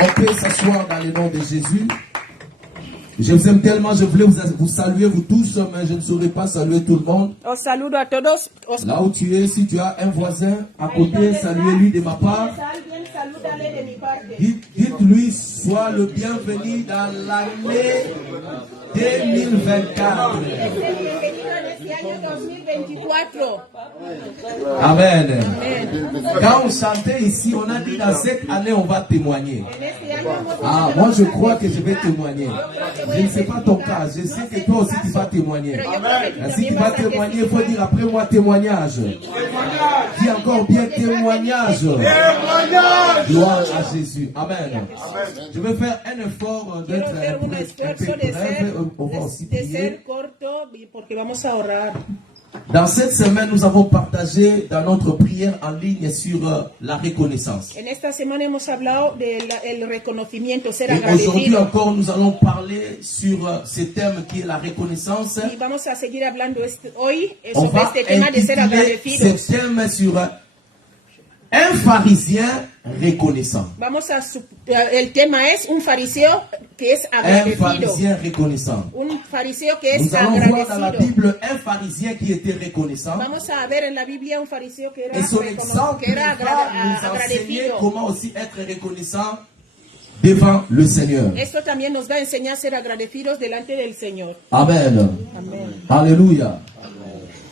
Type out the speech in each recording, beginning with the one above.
On peut s'asseoir dans le nom de Jésus. Je vous aime tellement, je voulais vous saluer vous tous, mais je ne saurais pas saluer tout le monde. Os saludo a todos. Là où tu es, si tu as un voisin à côté, saluez-lui de ma part. Salúdale de mi parte. Dites-lui, sois le bienvenu dans l'année 2024. Bienvenido en este año 2024. Amen. Quand on chantait ici, on a dit dans cette année, on va témoigner. En este año hemos Ah, moi je crois que je vais témoigner. Je ne sais pas ton cas, je sais que toi aussi tu vas témoigner. Si tu vas témoigner, il faut dire après moi témoignage. Dis encore bien témoignage. Gloire à Jésus. Amen. Je vais faire un effort d'être un peu bref. On va aussi de prier. ser corto porque vamos a orar. Dans cette semaine, nous avons partagé dans notre prière en ligne sur la reconnaissance. En esta semana hemos hablado del reconocimiento, ser Et aujourd'hui agradecido. encore, nous allons parler sur ce thème qui est la reconnaissance. Y vamos a seguir hablando hoy On sobre va este tema de ser intituler agradecidos. ce thème sur un pharisien reconnaissant. El tema es un fariseo que es Un agradecido. pharisien reconnaissant. Un fariseo que es Nous allons voir dans la agradecido. Bible un pharisien qui était reconnaissant. Vamos a ver en la Biblia un fariseo que era, Et son exemple que era va nous enseigner agradecido. comment aussi être reconnaissant devant le Seigneur. Esto también nos va a enseñar a ser agradecidos delante del Señor. Amen. Amén. Alléluia.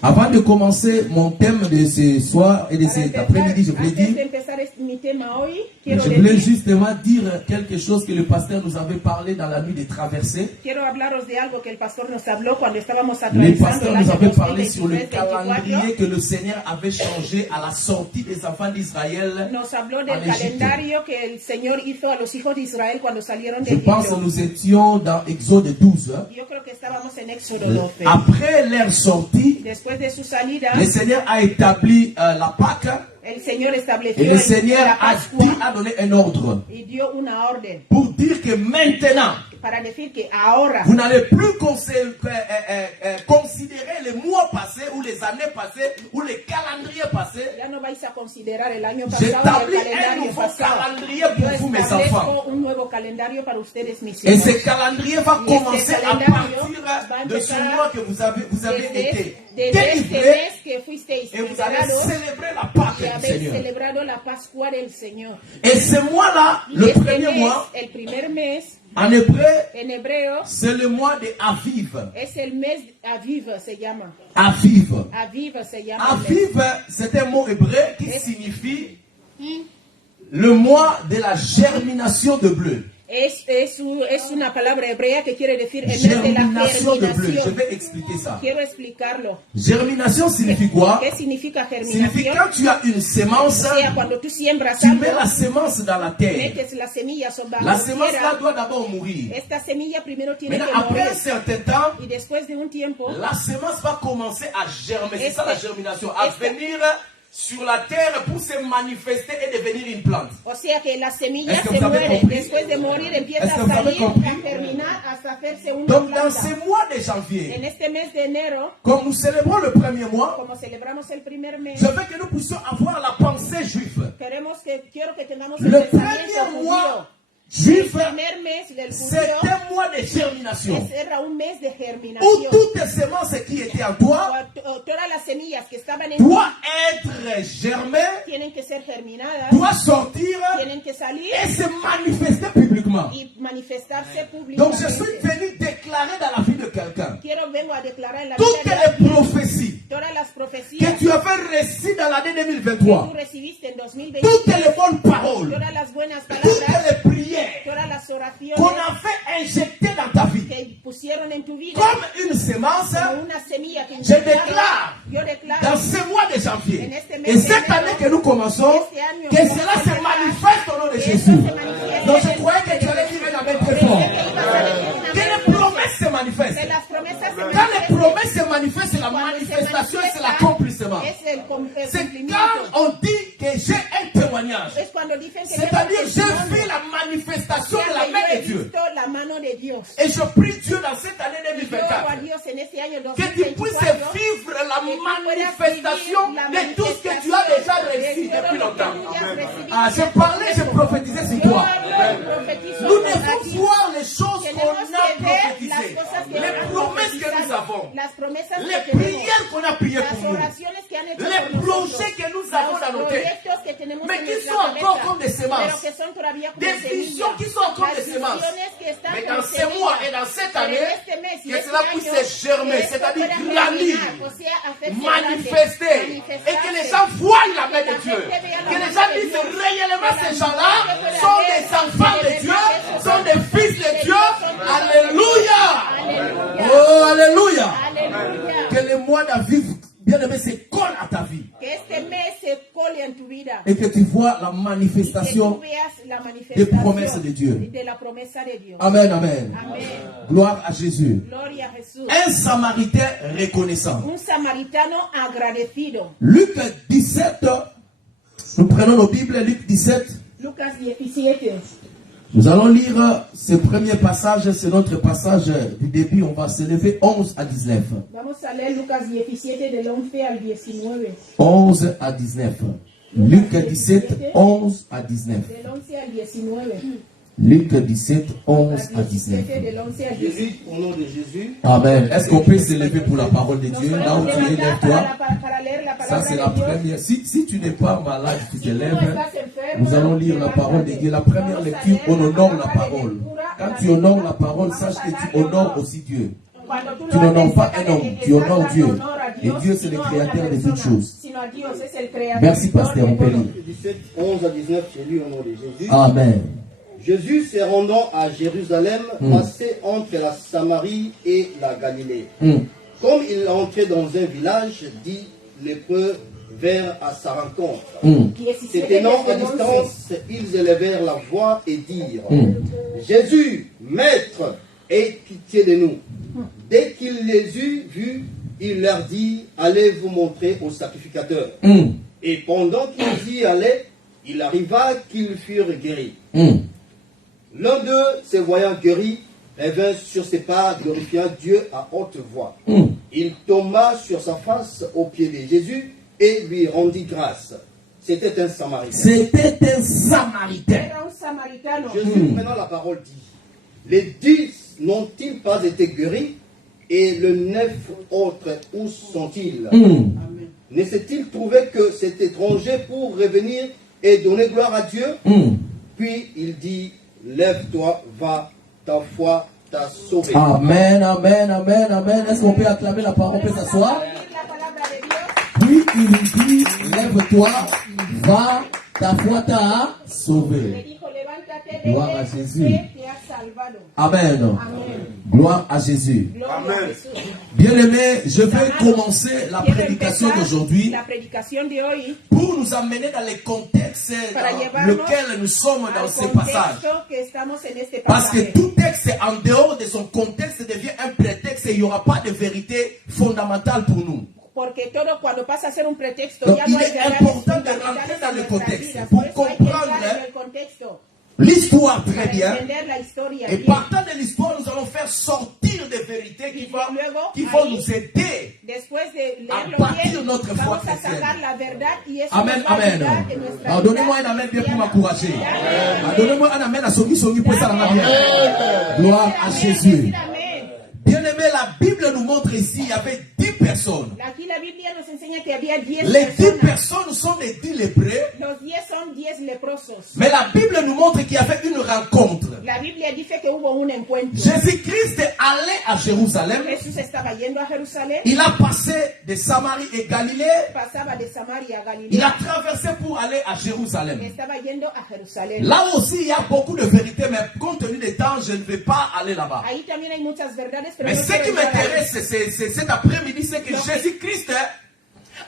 Avant de commencer mon thème de ce soir et de cet après-midi, je voulais Antes de dire, empezar mi tema hoy, je quiero voulais decir, justement dire quelque chose que le pasteur nous avait parlé dans la nuit des traversées. quiero hablaros de algo que el pastor nos habló cuando estábamos Le atravesando pasteur el nous año avait parlé sur le 2023-2024. calendrier que le Seigneur avait changé à la sortie des enfants d'Israël. Nos habló en del Égypte. calendario que el Señor hizo a los hijos de Israel cuando salieron de Je pense que Egipto. nous étions dans Exode 12. Yo creo que estábamos en Éxodo 12. Après leur sortie, Después de su salida, le Seigneur a établi la Pâque el Señor estableció et le Seigneur la a Pascua donné un ordre y dio una orden pour dire que maintenant, para decir que ahora vous n'allez plus considérer les mois passés ou les années passées ou les calendriers passés. ya no vais a considerar el año pasado y J'établis el un calendario nouveau pasado. calendrier Yo pour vous, mes enfants. establezco un nuevo calendario para ustedes, mis Et hijos. ce calendrier va Y este commencer à calendario partir va a de ce empezar mois que vous avez été desde este délivrés mes que fuisteis et vous allez liberados célébrer la Pâque y du habéis Seigneur. celebrado la Pascua del Señor. Et ce mois-là, Y le este premier mes, mois, el primer mes, en hébreu, en hebreo, c'est le mois de Aviv. es el mes Aviv, se llama. Aviv. Aviv se llama. Aviv, c'est un mot hébreu qui signifie le mois de la germination de bleu. Es una palabra hebrea que quiere decir el mes de la Germination de bleu. Je germinación. vais expliquer ça. Quiero explicarlo. Germination signifie quoi? ¿Qué significa Signifie germinación? quand tu as une semence, O sea, cuando tú siembras tu mets algo, la semence dans la terre. metes la semilla sobre La la semence là tierra. doit d'abord mourir. Esta semilla primero tiene Maintenant, que après morir. un certain temps, Y después de un tiempo, la semence va commencer à germer. C'est ça la germination. À Este- venir sur la terre pour se manifester et devenir une plante. o sea que la semilla Est-ce que se vous avez muere. compris? Después de morir empieza Est-ce que a vous avez salir, compris? a germinar, hasta hacerse una Donc dans planta. ces mois de janvier, En este mes de enero, comme nous célébrons le premier mois, como celebramos el primer mes, je veux que nous puissions avoir la pensée juive. quiero que tengamos el Le pensamiento premier judío. mois El juif, primer mes del c'est judío un mois de germination. era un mes de Où germinación. toutes les semences qui étaient en toi Todas las semillas que estaban en doivent être germées, tienen que ser germinadas, doivent sortir tienen que salir et se manifester publiquement. y manifestarse Donc je suis públicamente. venu déclarer dans la vie de quelqu'un Vengo a declarar en la vida toutes de les alguien prophéties todas las que profecías tu avais reçues dans l'année que 2023, tú recibiste en 2020, toutes les bonnes paroles, todas las buenas toutes palabras, les prières todas las qu'on oraciones avait injectées dans ta vie que pusieron en tu vida comme une semence como una semilla que je inyectaron. déclare Yo dans declaro ce mois de janvier En este mes et de cette enero, année que nous commençons, este año que que cela vamos a se empezar, manifeste au nom de que Jésus. eso se manifieste Donc en je el croyais que nombre tu de allais Jesús. dire un amen très Pensé fort. que ibas a decir una Que les vez promesses se que manifestent. las promesas se Quand les manifiestan. promesses se manifestent, c'est la Cuando se manifestation et c'est manifiesta, l'accomplissement. es el C'est cumplimiento. quand on dit que j'ai un témoignage. Es cuando dicen que C'est-à-dire, yo j'ai vu la manifestation de la main he de Dieu. visto la mano de Dios. Et je prie Dieu dans cette année Y yo oro a 2024 Dios en este año que tu puisses 2024 vivre la que tú puedas manifestation vivir la de tout ce que tu as déjà reçu manifestación de todo depuis lo que longtemps. tú ya has recibido Ah, je parlais, je prophétisais sur Yo toi. hablo y comme des pero semences. que son todavía como Des visions qui sont comme Las des semences. visiones que están Mais como dans ces mois et dans cette Pero année, en este mes y que este cela año, puisse germer, que esto c'est-à-dire pueda grandir, germinar, o sea, hacerse manifester, grande, et que les gens voient la main que de la Dieu. gente vea la Que les mano gens de disent Dios. réellement Que la ces gens-là gente pueda sont ver des enfants que de de Dieu, verdad sont des fils de Dieu. Alléluia. Alléluia. Oh, Alléluia. Aleluya. Que les mois d'aviv, bien aimé, se collent à ta vie. Que este mes se cole en tu vida. Et que tu vois la Y que tú manifestation veas la des promesses de Dieu. de la promesa de Dios. Amen, amen. Amén. Gloire à Jésus. Gloria a Jesús. Un Samaritain reconnaissant. Un samaritano agradecido. Luc 17, nous prenons nos Bibles, Luc 17. Lucas 17. Nous allons lire ce premier passage, c'est notre passage du début, on va se lever 11 à 19. Vamos a leer Lucas 17 del 11 al 19. 11 à 19. Luc 17, 11 à 19. Del 11 al 19. Luc 17, 11 à 17 19. del 11 al 19. Jésus, au nom de Jésus, Amen. Est-ce qu'on peut se lever pour la parole de Dieu? Là où tu es, lève-toi. Para leer la Ça, palabra c'est de la Dios. première. Si tu n'es pas malade, tu te Si tú no lèves. estás enfermo, Nous allons lire la parole de Dieu. La première lecture, on honore la parole. Quand tu honores la parole, sache que tu honores aussi Dieu. Cuando tú Tu lo n'honores haces, pas un homme, tu estás honores dando Dieu. honor a Et Dios, Dieu, c'est le sino a créateur una de toutes persona, choses. sino a Dios, es el creador Merci, Pasteur, on peut de todo. lire. 17, 11 à 19, j'ai lu au nom de Jésus. Amen. Jésus se rendant à Jérusalem, passait entre la Samarie et la Galilée. Comme il entrait dans un village, dit lépreux vers à sa rencontre. 17 Se tenant à del 11. distance, ils élevèrent la voix et dirent, Jésus, Maître, aie pitié de nous. Dès qu'il les eut vus, il leur dit, allez vous montrer au sacrificateur. Et pendant qu'ils y allaient, il arriva qu'ils furent guéris. L'un d'eux, se voyant guéri, revint sur ses pas, glorifiant Dieu à haute voix. Il tomba sur sa face aux pieds de Jésus et lui rendit grâce. C'était un Samaritain. C'était un Samaritain. Era un samaritano. Jésus, prenant la parole, dit, les 10 n'ont-ils pas été guéris? Et le 9 autres, où sont-ils? Ne s'est-il trouvé que cet étranger pour revenir et donner gloire à Dieu? Puis il dit, lève-toi, va, ta foi t'a sauvé. Amen, amen, amen, amen. Est-ce qu'on peut acclamer la parole? On peut s'asseoir? La palabra de Dios. Puis il lui dit, lève-toi, va, ta foi t'a Le sauvé. dijo, levántate, Gloire à vete, Jésus. fe te ha salvado. Amen. Amén. Gloire à Jésus. Gloria a Jesús. Bien-aimés, je vais Amados, commencer la quiero prédication empezar d'aujourd'hui La predicación de hoy pour nous amener dans le contexte para dans llevarnos lequel nous sommes dans al ces passages. contexto que estamos en este Parce que pasaje. tout texte en dehors de son contexte devient un prétexte et il n'y aura pas de vérité fondamentale pour nous. Porque todo cuando pasa a ser un pretexto, Donc, ya il no hay est verdades important de fundamentales rentrer dans en le nuestra contexte vida. pour Por eso hay que comprendre entrar en el contexto l'histoire très para bien. entender la historia Et bien. partant de l'histoire, nous allons faire sortir des vérités qui vont nous aider. Después de à leerlo bâtir bien, notre foi vamos a chrétienne. sacar la verdad y eso Amen, nos va a amen. ayudar en nuestra Alors, vida donnez-moi un amen bien pour cristiana. m'encourager. Amen. Alors, donnez-moi un amen à Songi Songi pour ça, la bien. Gloire à Amen, Jésus. decir amen. Bien aimé, la Bible nous montre ici, il y avait 10 personnes. Aquí la Biblia nos enseña que había 10 Les 10 personas. personnes sont les 10 lépreux. Los 10 son 10 leprosos. Mais la Bible nous montre qu'il y avait une rencontre. La Biblia dice que hubo un encuentro. Jésus-Christ allait à Jérusalem. Jesús estaba yendo a Jerusalén, Il a passé de Samarie et Galilée. pasaba de Samaria a Il a Galilea, traversé pour aller à Jérusalem. estaba yendo a Jerusalén. Là aussi, il y a beaucoup de vérités, mais compte tenu des temps, je ne vais pas aller là-bas. Ahí también hay muchas verdades, pero Mais no ce quiero qui entrar ahí. m'intéresse c'est cet après-midi, c'est que Jésus-Christ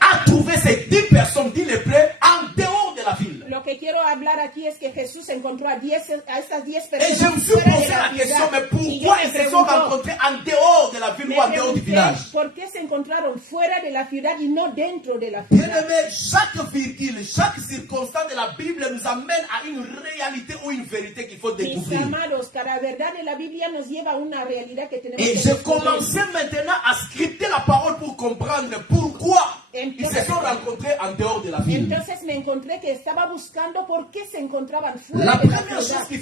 a trouvé ces 10 personnes, 10 lépreux, en dehors de la ville. Lo que quiero hablar aquí es que Jesús encontró a estas 10 Et personas. je me suis fuera de posé la question, ciudad. mais Y yo pourquoi me ils se sont pregunto, rencontrés en dehors de la ville ou en dehors du pregunté, village? ¿por qué se encontraron fuera de la ciudad y no dentro de la ciudad? Bien-aimé, chaque virgule, chaque circonstance de la Bible nous amène à une réalité ou une vérité qu'il faut Mis découvrir. amados, cada verdad de la Biblia nos lleva a una realidad que tenemos Et que j'ai descubrir. commencé maintenant à scripter la parole pour comprendre pourquoi ils se sont rencontrés en dehors de la ville. Entonces me encontré que estaba buscando por qué se encontraban fuera La de la première ciudad. chose qu'il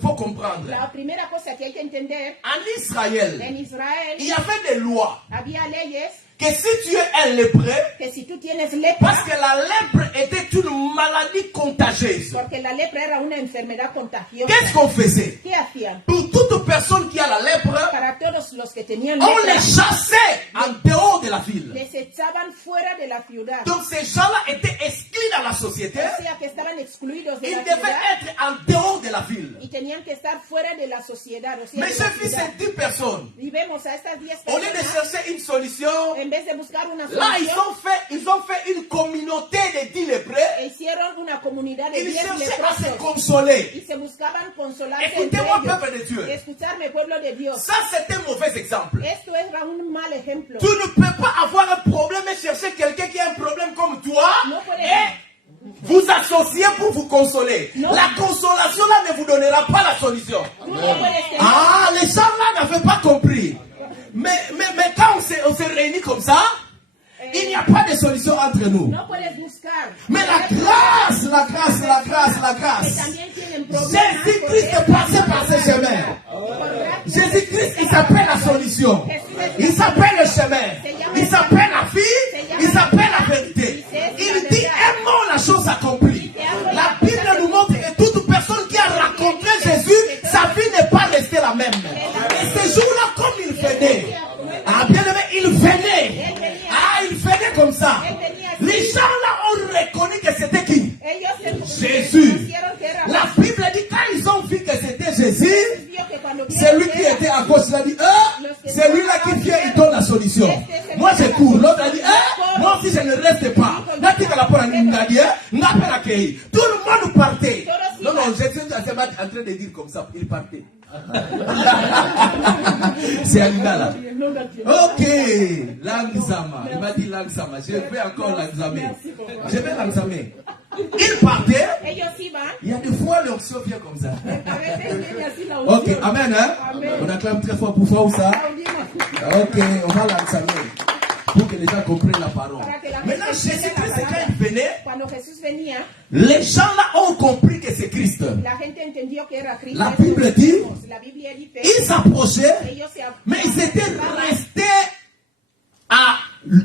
faut comprendre, La primera cosa que hay que entender, en Israël, en Israel il y avait des lois había leyes que si tu es un lépreux, que si tú tienes lepra, parce que la lèpre était une maladie contagieuse, porque la lepra era una enfermedad contagiosa, qu'est-ce qu'on faisait? ¿qué hacían? Pour toute personne qui a la lèpre, Para todos los que tenían on les lepra, chassait en dehors de la ville. les echaban fuera de la ciudad. Donc ces gens-là étaient exclus dans la société. O sea que estaban excluidos de Ils la devaient ciudad être en dehors de la ville. y tenían que estar fuera de la sociedad. O sea, Mais de j'ai la vu ciudad. ces 10 personnes. Y vemos a estas 10 Au lieu de personas, chercher une solution, en vez de buscar una là solución, ils ont fait une communauté de 10 lépreux. hicieron una comunidad de Ils 10 cherchaient à se leprosos consoler. y se buscaban consolarse entre Écoutez-moi, ellos. peuple de Dieu. Escucharme, pueblo de Dios. Ça, c'est un mauvais exemple. Esto era un mal ejemplo. Tu ne peux pas avoir un problème et chercher quelqu'un qui a un problème comme toi No puedes. et vous associer pour vous consoler. Non. La consolation là ne vous donnera pas la solution. Tú no puedes tener- Ah, les gens là n'avaient pas compris. Mais quand on se réunit comme ça, il n'y a pas de solution entre nous. No puedes buscar. Mais la grâce, la grâce, la grâce, la Que grâce. también tienen problemas. Jésus-Christ est passé par ce chemin. Jésus-Christ, il s'appelle la solution. Il s'appelle le chemin. Il s'appelle la vie. Il s'appelle la vérité. Il dit un mot, la chose accomplie. La Bible nous montre que toute personne qui a rencontré Jésus, sa vie n'est pas restée la même. Et ce jour-là, comme il venait, ah bien aimé, il venait. Ah, il venait comme ça. Les gens là ont reconnu que c'était qui? Ellos se Jésus. reconocieron que era La Bible dit quand ils ont vu que c'était Jésus, vio que cuando c'est lui vieron qui que era- était à gauche. Il a dit, c'est lui là qui vient, il donne la solution. Moi je cours. L'autre a dit, moi aussi je ne reste pas. Là, qui est la porte, il a dit, n'a pas l'accueilli. Tout le monde partait. Non, non, Jésus est en train de dire comme ça, il partait. C'est Alina là. Ok, l'Angzama. Il m'a dit l'Angzama. Je vais encore l'Angzamer. Je vais l'Angzamer. Il partait. Ellos iban. Il y a des fois l'onction vient comme ça. A veces viene así la Ok, unción. amen, hein? Amen. On acclame très fort pour voir ça. Aplaudimos. Ok, on va l'Angzamer. Pour que les gens comprennent la parole. Maintenant, Jésus-Christ, quand il venait, Cuando Jesús venía, les gens là ont compris que c'est Christ. la gente entendió que era Cristo. La Bible dit, La Biblia dice, ils s'approchaient, ellos se mais ils étaient acercaban restés à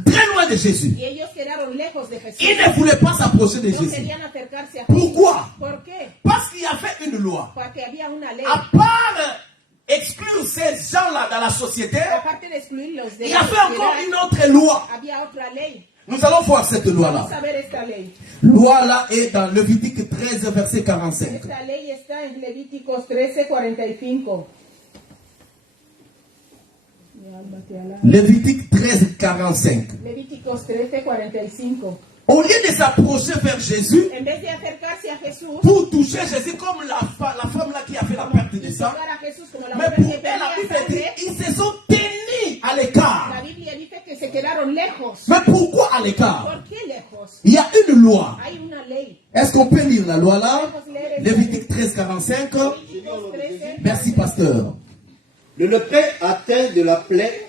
très loin de Jésus. y ellos quedaron lejos de Jesús. Ils ne voulaient pas s'approcher de No Jésus. querían acercarse a Jesús. Pourquoi? ¿Por qué? Parce qu'il y avait une loi. Porque había una ley. À part exclure ces gens-là dans la société, Aparte de excluirlos de il y la avait encore sociedad, une autre loi. había otra ley. Nous allons voir cette loi-là. Vamos a ver esta ley. Loi là est dans Lévitique 13, verset 45. Esta ley está en Levíticos 13:45. Lévitique 13, 45. Levíticos 13:45. Au lieu de s'approcher vers Jésus En vez de acercarse a Jesús, pour toucher Jésus comme la femme là qui a fait la perte de sang, tocar a Jesús como la mais mujer pour que elle, la Bible perdía dit, sangre, ils se sont tenus à l'écart. la Biblia dice que se quedaron lejos. Mais pourquoi à l'écart? ¿Por qué lejos? Il y a une loi. Hay una ley. Est-ce qu'on peut lire la loi là? Lévitique 13, 45. Levíticos 13. Merci, pasteur. Le lépreux atteint de la plaie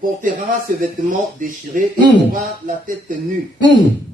portera ce vêtement déchiré et aura la tête nue.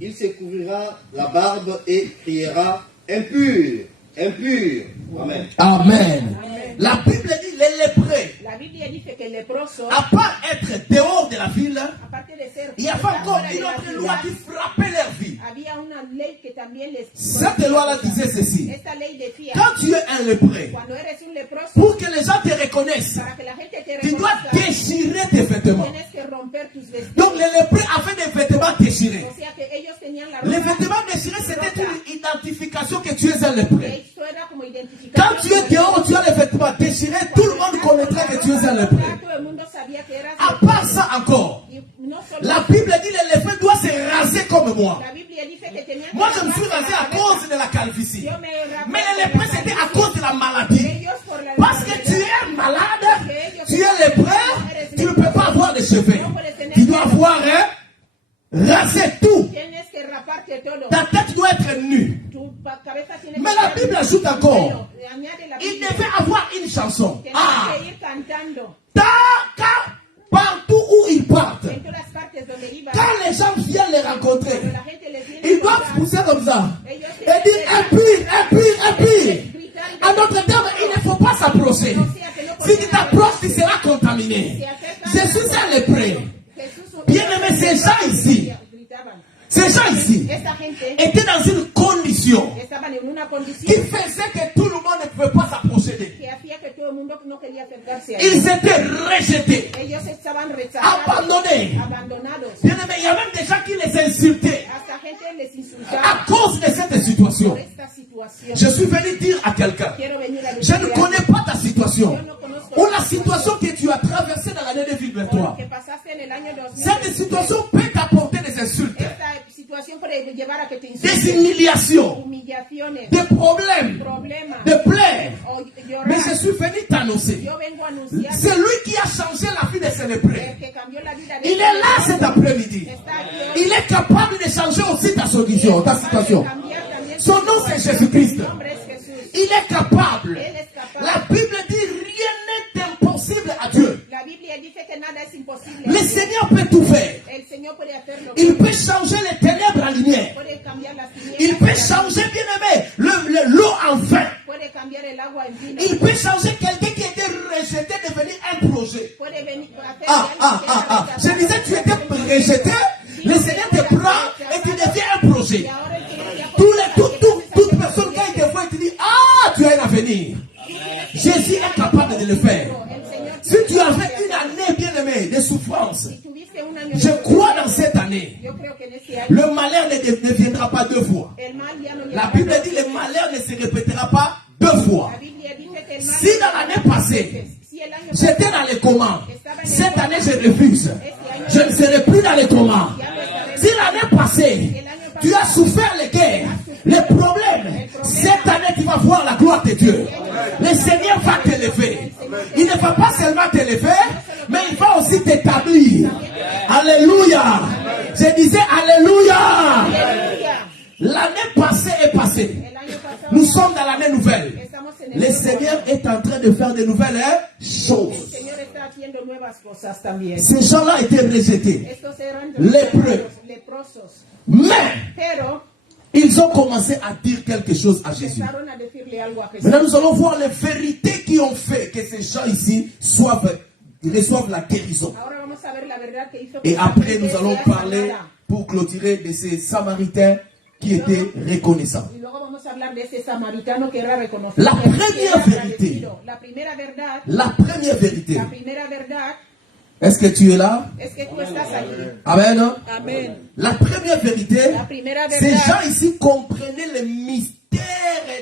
Il se couvrira la barbe et criera impur, impur. Amen. Amen. La Bible dit les lépreux, La Biblia dice que el leproso, à part être dehors de la ville, aparte de ser il y avait encore fuera de une la autre ciudad, loi qui frappait leur vie. había una ley que también les... Cette loi-là disait ceci. Esta ley decía, Quand tu es un lépreux, cuando eres un leproso, pour que les gens te reconnaissent, para que la gente te tu dois reconozca, déchirer tes vêtements. tienes que romper tus vestidos. Donc les lépreux avaient des vêtements déchirés. O sea que ellos tenían la Les ropa, vêtements déchirés, c'était une identification que tu es un lépreux. esto era como identificación. Quand tu es dehors, tu as les vêtements déchirés, tout le monde connaîtra que tu es un lépreux. Todo el mundo sabía que eras À part ça encore, y no solo la Bible dit les lépreux doivent se raser comme moi. la Biblia dice que tenían Moi, que je me suis rasé à cause de la calvitie. Yo me he rapado Mais les por la lépreux, c'était à calvicie. cause de la maladie. Ellos por la Parce que tu enfermedad. es malade, tu es lépreux, tu ne peux pas avoir de cheveux. Tu dois avoir, raser tout. Tienes que raparte todo. Ta tête doit être nue. Tu cabeza tiene Mais que la ser- Bible ajoute encore. Pero añade la Il Biblia. devait avoir une chanson. Tienes Ah, que ir cantando car partout où ils partent, en todas partes donde iban. quand les gens viennent les rencontrer, Cuando la gente les viene ils a doivent encontrar, pousser comme ça. ellos Et dire impur, impur, impur. En d'autres termes, il ne faut pas s'approcher. Si tu t'approches, tu seras contaminé. Je suis un lépreux. Jesús, Bien aimé, podía acercarse a Ils ellos. étaient rejetés, Ellos estaban rechazados, abandonnés. abandonados. Bien-aimés, il y a même des gens qui les insultaient Hasta gente les à insultaba cause de cette situation. por esta situación. Je suis venu dire à quelqu'un, Quiero venir a je ne decirle connais algo. pas ta situation Yo no conozco ou la la situation que tu as traversée dans l'année 2023. que pasaste en el año 2000. Cette situation peut t'apporter des insultes, Esta situación puede llevar a que te des insulten, humiliations, humillaciones, des problèmes, problemas, des plaies. o llorar. Mais je suis venu t'annoncer. Yo vengo a anunciar C'est lui qui a changé la vie de ses lépreux. que cambió la vida de Il est là cet après-midi. Está aquí hoy. Il est capable de changer aussi ta solution, ta situation. Cambiar también Son nom c'est Jésus-Christ. su nombre es Jesús. Il est capable. Él es capaz. La Bible dit rien n'est impossible à Dieu. La Biblia dice que nada es imposible. Le Seigneur peut tout faire. El Señor puede hacerlo. Il peut changer les ténèbres en lumière. Puede cambiar las Il tinieblas. peut changer, bien aimé, l'eau en vin. Puede cambiar el agua en vino. Il peut changer quelqu'un qui était rejeté devenir un projet. Puede venir hacer Je disais, tu étais rejeté, le Seigneur te prend et tu deviens un projet. Y ahora el Señor ya Toute personne qui te voit et te dit, ah, tu as un avenir. Jésus est capable de le faire. Si tu as fait une année, bien aimé, de souffrance, tuviste un año de je crois dans cette année, yo creo que en este año le malheur ne viendra pas deux fois. el mal ya no La llegará Bible dos dit, veces. le malheur ne se répétera pas deux fois. La Biblia dice que el mal Si dans l'année passée, si el año j'étais dans les comas, cette année je refuse. Je ne serai plus dans les comas. Si l'année passée, tu as souffert les guerres, les problèmes, cette année tu vas voir la gloire de Dieu. Le Seigneur va t'élever. Il ne va pas seulement t'élever, mais il va aussi t'établir. Alléluia. Je disais Alléluia. Aleluya. L'année passée est passée. El año pasado Nous sommes dans l'année nouvelle. estamos en el Le nuevo Seigneur año. est en train de faire de nouvelles El choses. Señor está haciendo nuevas cosas también. Ces gens-là étaient rejetés. Estos eran Lépreux. leprosos. Mais Pero ils ont commencé à dire quelque chose à Jésus. empezaron a decirle algo a Jesús. Maintenant, nous allons voir les vérités qui ont fait que ces gens ici reçoivent la guérison. Ahora vamos a ver la verdad que hizo que Et esta après, gente nous allons sea parler, sanada. pour clôturer, de ces Samaritains qui étaient reconnaissants. Y luego vamos a hablar de ese samaritano que era reconocido. La que primera era vérité. agradecido. La primera verdad. La première vérité. La primera verdad Est-ce que tu es là? es que tú estás allí. Amen. Amén. La première vérité, La primera ces verdad. gens ici comprenaient le mystère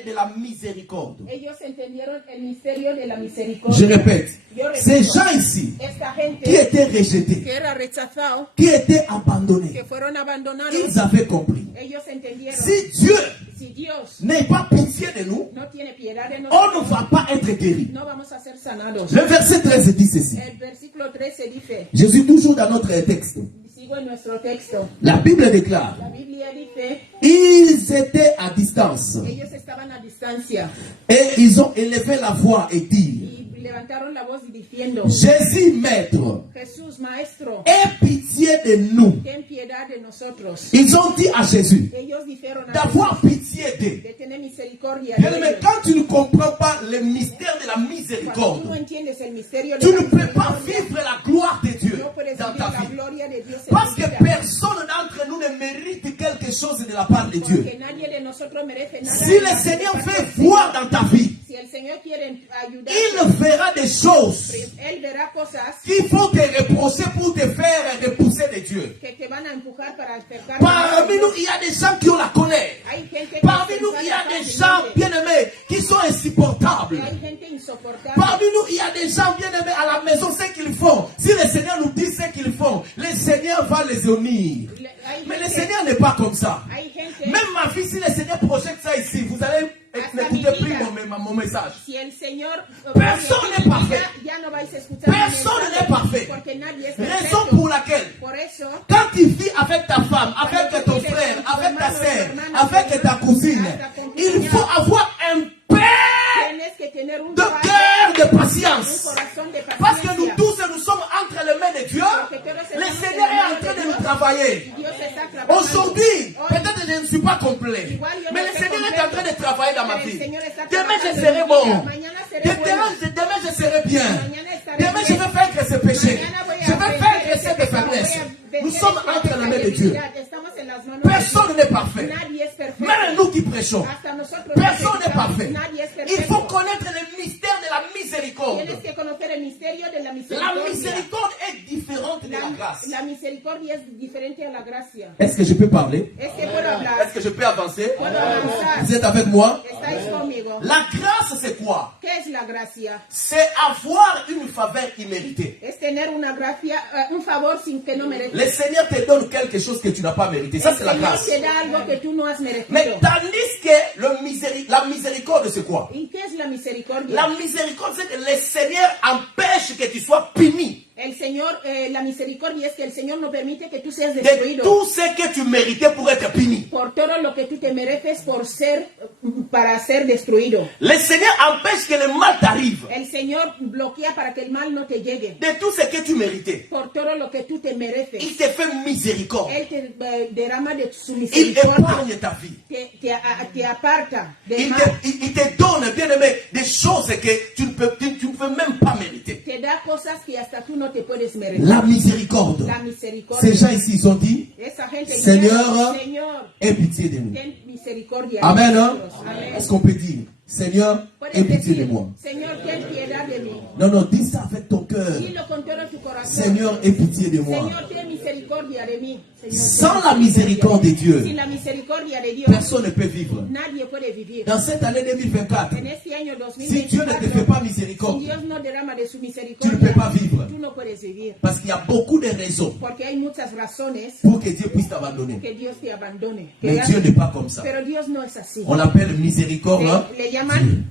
de la miséricorde. Ellos entendieron el misterio de la Je misericordia. répète, Yo repito, ces gens ici esta qui gente étaient rejetés, que era rechazado, qui étaient que abandonnés, fueron abandonados, ils avaient compris. ellos entendieron. Si Dieu Si Dios n'est pas pitié de nous, no tiene piedad de on nosotros, ne va pas être guéri. no vamos a ser sanados. Le verset 13 dit ceci. El versículo 13 dice, Je suis toujours dans notre texte. sigo en nuestro texto, La Bible déclare, la Biblia dice, ils étaient à distance ellos estaban a distancia et ils ont élevé la voix et dit, y levantaron la voz diciendo, Jésus, maître, Jesús, maestro, aie pitié de nous. ten piedad de nosotros. Ils ont dit à Jésus Ellos dijeron a d'avoir Jesús pitié d'eux. de tener misericordia Bien de aimé, ellos. quand tu ne comprends pas le mystère de la Cuando tú no miséricorde, entiendes el misterio de tu la ne peux pas misericordia, vivre la gloire de Dieu no puedes dans vivir ta la vie. gloria de Dios en Parce tu que vida. personne d'entre nous ne mérite quelque chose de la part de Dieu. Porque nadie de nosotros merece nada. Si le Seigneur fait voir dans ta vie, Si el Señor quiere ayudar, il verra des choses Él verá cosas qu'il faut te reprocher pour te faire repousser de Dieu. que te van a empujar para acercarte. Parmi nous, il y a des gens qui ont la colère. Hay gente que Parmi se nous, il y a enfada des gens fácilmente. bien-aimés qui sont insupportables. Hay gente insoportable. Parmi nous, il y a des gens bien-aimés à la maison, ce qu'ils font. Si le Seigneur nous dit ce qu'ils font, le Seigneur va les unir. Hay Mais le gente- Seigneur n'est pas comme ça. hay gente- Même ma fille, si le Seigneur projette ça ici, vous allez n'écouter plus mon message. Si el Señor Personne n'est parfait. ya no vais a escuchar mi Personne mensaje, n'est parfait. porque nadie es Raison perfecto. pour laquelle, Por eso, quand tu vis avec ta femme, avec ton frère, avec ta soeur, avec ta cousine, il faut avoir un paix tienes que tener un de corazón- cœur, de un patience. corazón de Parce que nous paciencia. tous, nous sommes entre les mains de Dieu. Le Seigneur est en train de nous travailler. Dios está trabajando. Aujourd'hui, Hoy, peut-être je ne suis pas complet. Mais le Seigneur est en train de travailler dans ma vie. Demain, je serai bon. Demain, je serai bien. Demain, je vais vaincre ce péché. Je vais vaincre cette faiblesse. Nous sommes entre les mains de Dieu. Estamos en las manos de Personne n'est parfait. Dios. Nadie es perfecto. Même nous qui prêchons. Hasta nosotros Personne n'est necesitamos. parfait. Nadie es Il faut perfecto. connaître le mystère de la miséricorde. Tienes que conocer misterio de la La misericordia. miséricorde est différente de la grâce. La misericordia es diferente a la gracia. Est-ce que je peux parler? Es que puedo hablar. Est-ce que je peux avancer? Puedo avanzar. Vous êtes avec moi? ¿Estáis conmigo? La grâce, c'est quoi? ¿Qué es la gracia? C'est avoir une faveur imméritée. Es tener una gracia, un favor sin que no mereces. Le Seigneur te donne quelque chose que tu n'as pas mérité. Ça, El c'est la Señor grâce. te da algo que tú no has merecido. Mais tandis que la miséricorde, c'est quoi? ¿Y qué es la misericordia? La miséricorde, c'est que le Seigneur empêche que tu sois puni El Señor, la misericordia es que el Señor no permite que tú seas de destruido tout ce que tu méritais pour être puni. por todo lo que tú te mereces para ser destruido. Le Seigneur empêche que le mal t'arrive El Señor bloquea para que el mal no te llegue de tout ce que tu méritais. por todo lo que tú te mereces. Il te fait miséricorde. Él te derrama de su Il misericordia, épargne ta vie. te aparta del Il mal, te donne, bien aimé, des choses que tu ne peux même pas mériter. te da cosas que hasta tú no te puedes merecer. La miséricorde. La misericordia. Ces gens ici, ils ont dit, Esa gente Seigneur, dice, Señor, aie pitié de nous. ten misericordia. Amen, de hein? nosotros. Amén. Est-ce qu'on peut dire, Seigneur, aie Puedes pitié de decir, moi? Señor, ten piedad de mí. Non, non, dis ça avec ton cœur. Dilo con todo tu corazón. Seigneur, aie pitié de moi. Señor, ten misericordia de mí. Señor, Sans ten la miséricorde de Dieu, Sin la misericordia de Dios, personne ne peut vivre. nadie puede vivir. Dans cette année 2024, En este año si Dieu ne te fait 2024, pas si miséricorde, Dios no derrama de su tu ne misericordia, peux pas vivre. tú no puedes vivir. Parce qu'il y a beaucoup de raisons Porque hay muchas razones pour que Dieu puisse t'abandonner. que Dios te abandone. Que Mais ya- Dieu n'est pas comme ça. Pero Dios no es así. On l'appelle miséricorde. hein? Le llaman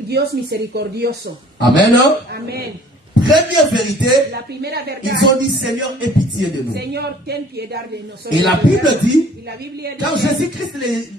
Dios misericordioso. Amen. hein? Amén. Première vérité, La primera verdad, ils ont dit Seigneur, aie pitié de nous. Señor, ten piedad de nosotros. Et la Bible dit, Y la Biblia quand dice, Jésus-Christ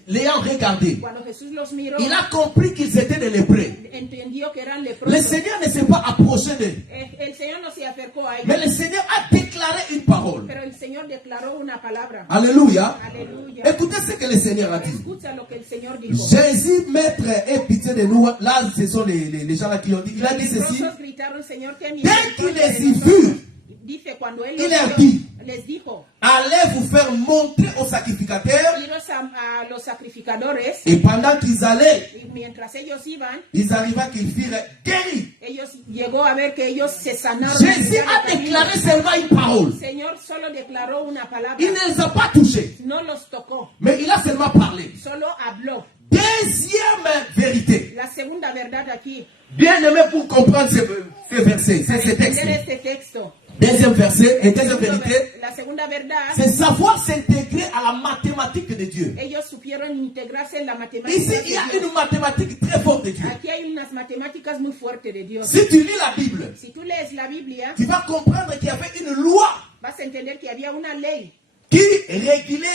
l'ayant regardé, cuando Jesús los miró, il a compris qu'ils étaient des lépreux. entendió que eran Le leprosos. Seigneur ne s'est pas approché d'eux, El Señor no se acercó a mais ellos, le Seigneur a déclaré une parole. pero el Señor declaró una palabra. Alléluia. Aleluya. Écoutez ce que le Seigneur a dit. Escucha lo que el Señor dijo. Jésus, maître, aie pitié de nous. Là, ce sont les gens là qui ont dit. Il a dit Los ceci. leprosos gritaron, Señor, ten Dès misericordia qu'il de les y nosotros. vit, Dice, cuando él il los a vio, dit, les dijo, allez vous faire montrer aux sacrificateurs. iros a los sacrificadores, Et pendant qu'ils allaient, y mientras ellos iban, ils arrivaient qu'ils firent guéris. ellos llegó a ver que ellos se sanaron. Jésus a déclaré seulement une parole. El Señor solo declaró una palabra, Il ne les a pas touchés, no los tocó, mais il a seulement parlé. solo habló. Deuxième vérité. La segunda verdad aquí, Bien aimé pour comprendre ce verset, ce texte. entender este texto. Deuxième verset et deuxième vérité, La segunda verdad, c'est savoir s'intégrer à la mathématique de Dieu. ellos supieron integrarse en la Ici, matemática. il y a une mathématique très forte de Dieu. Aquí hay unas matemáticas muy fuertes de Dios. Si tu lis la Bible, Si tú lees la Biblia, tu vas comprendre qu'il y avait une loi vas a entender que había una ley qui régulait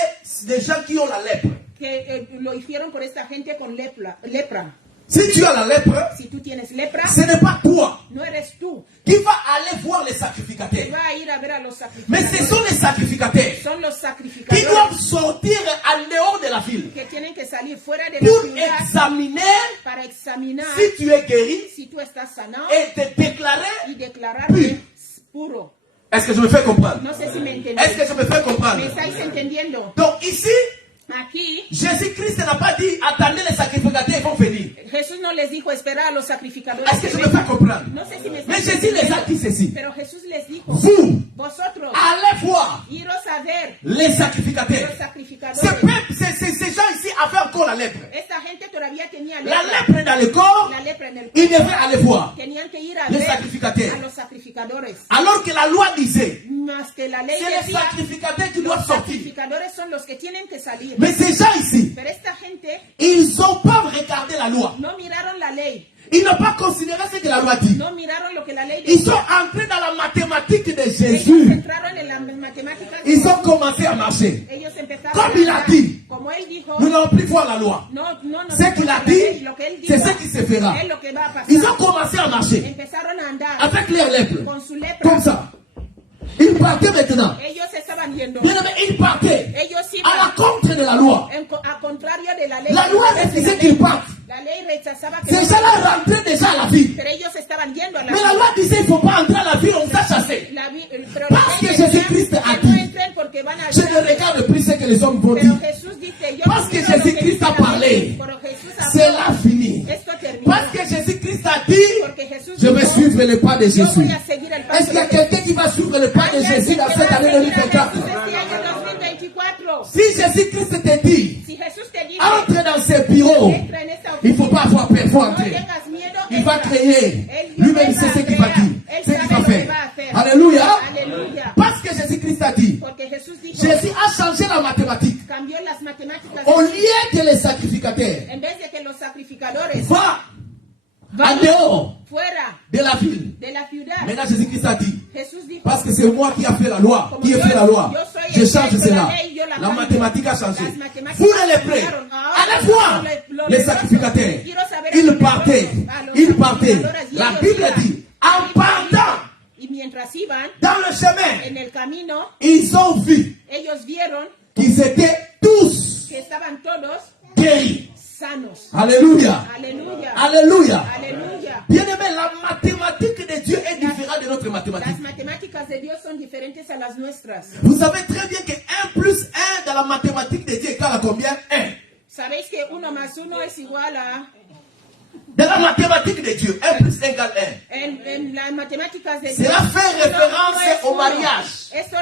les gens qui ont la lèpre. que lo hicieron por esta gente con lepra. Si tu as la lèpre, Si tú tienes lepra, ce n'est pas toi no eres tú qui vas aller voir les que sacrificateurs. va a ir a ver a los Mais ce sacrificadores. sont les sacrificateurs Son los qui sacrificadores doivent sortir en dehors de la ville que tienen que salir fuera de pour la ciudad examiner para examinar si tu es guéri si tú estás sanado et te déclarer. y declararte puro. Est-ce que je me fais comprendre? No sé si me Est-ce entendéis. que je me fais ¿Me comprendre? estáis entendiendo? Donc ici, Aquí Jésus-Christ n'a pas dit attendez les sacrificateurs, ils vont venir. Jesús no les dijo esperar a los sacrificadores. Est-ce que que je me vengan. fais comprendre? No sé si me Mais estáis Jésus les a entendiendo. dit ceci. Pero Jesús les dijo, Vous vosotros, allez voir iros a ver les los sacrificateurs. sacrificadores. Ces gens ici avaient encore la lèpre. Esta gente todavía tenía La lepra. lèpre dans le corps, La lepra en el ils cuerpo. devaient aller voir. Tenían que ir a Les ver sacrificadores. a los sacrificadores. Alors que la loi disait, Más que la ley c'est les decía, sacrificateurs qui los doivent sortir. sacrificadores son los que tienen que salir. Mais ces gens ici, Pero esta gente ils n'ont pas regardé la loi. no miraron la ley, Ils n'ont pas considéré ce que la loi dit. no miraron lo que la ley Ils decía. sont entrés dans la mathématique de Ellos Jésus. entraron en las matemáticas. Ils ont commencé à marcher. Ellos empezaron Comme il a andar. dit. Como él dijo, Nous n'allons plus voir la loi. no Ce qu'il a dit, lo que él c'est dijo, ce qui se fera. es lo que va a pasar. Ils ont commencé à marcher Empezaron a andar avec leurs lèpres. con su lepra. Comme ça. Ils partaient maintenant. Ellos estaban yendo. Bien aimé, ils partaient Ellos à la iban contre de la loi. a contrario de la ley. La loi refusait qu'ils partent. La ley rechazaba que Ces gens-là rentraient déjà à la ville. pero ellos estaban yendo a la Mais la loi disait qu'il ne faut pas entrer à la ville, on t'a chassé. pero Parce la que ley Jésus-Christ decía a que no dit. entren porque van a Je ne regarde plus ce que les hommes vont pero dire. Jesús dice yo Parce que no miro lo Jésus-Christ dice a la parlé. ley, pero Jesús habló. C'est là fini. Esto terminó. Parce que Jésus-Christ a dit, Porque Jesús je vais dijo, suivre le pas de yo Jésus. voy a seguir el paso Est-ce qu'il y a de quelqu'un qui va suivre le pas de Jésus dans cette année 2024? Jesús este año 2024. Si Jésus-Christ te dit, Si Jesús te dice, entre dans ses bureaux, entra en esta il ne faut pas avoir peur, il faut no entrer. tengas miedo, Il va entra. créer. Él Lui-même va sait a ce qu'il va crear. dire, Él ce qu'il sabe va lo que faire. va a hacer. Alléluia. Aleluya. Parce que Jésus-Christ a dit, Porque Jesús dijo, Jésus a changé la mathématique. cambió las matemáticas. Au lieu que les sacrificateurs En vez de que los sacrificadores va en vayan dehors fuera de la ville. de la ciudad, Maintenant, Jésus-Christ a dit, Jesús dijo, parce que c'est moi qui a fait la loi, qui ai fait la loi. Je change cela. La mathématique a changé. Vous les lépreux, allez voir les sacrificateurs. Ils partaient. Ils partaient. La Bible dit, en partant y mientras iban dans le chemin, en el camino, ils ont vu ellos vieron qu'ils étaient tous que estaban todos guéris. sanos. Alléluia. Aleluya. Alléluia. Aleluya. Bien aimé, la mathématique de Dieu est différente de notre mathématique. Las matemáticas de Dios son diferentes a las nuestras. Vous savez très bien que 1 plus 1 dans la mathématique de Dieu égale à combien? 1. ¿Sabéis que 1 más 1 es igual a... Dans la mathématique de Dieu, 1 plus 1 égale 1. En las matemáticas de Dios... Cela fait référence uno es au uno. mariage. Esto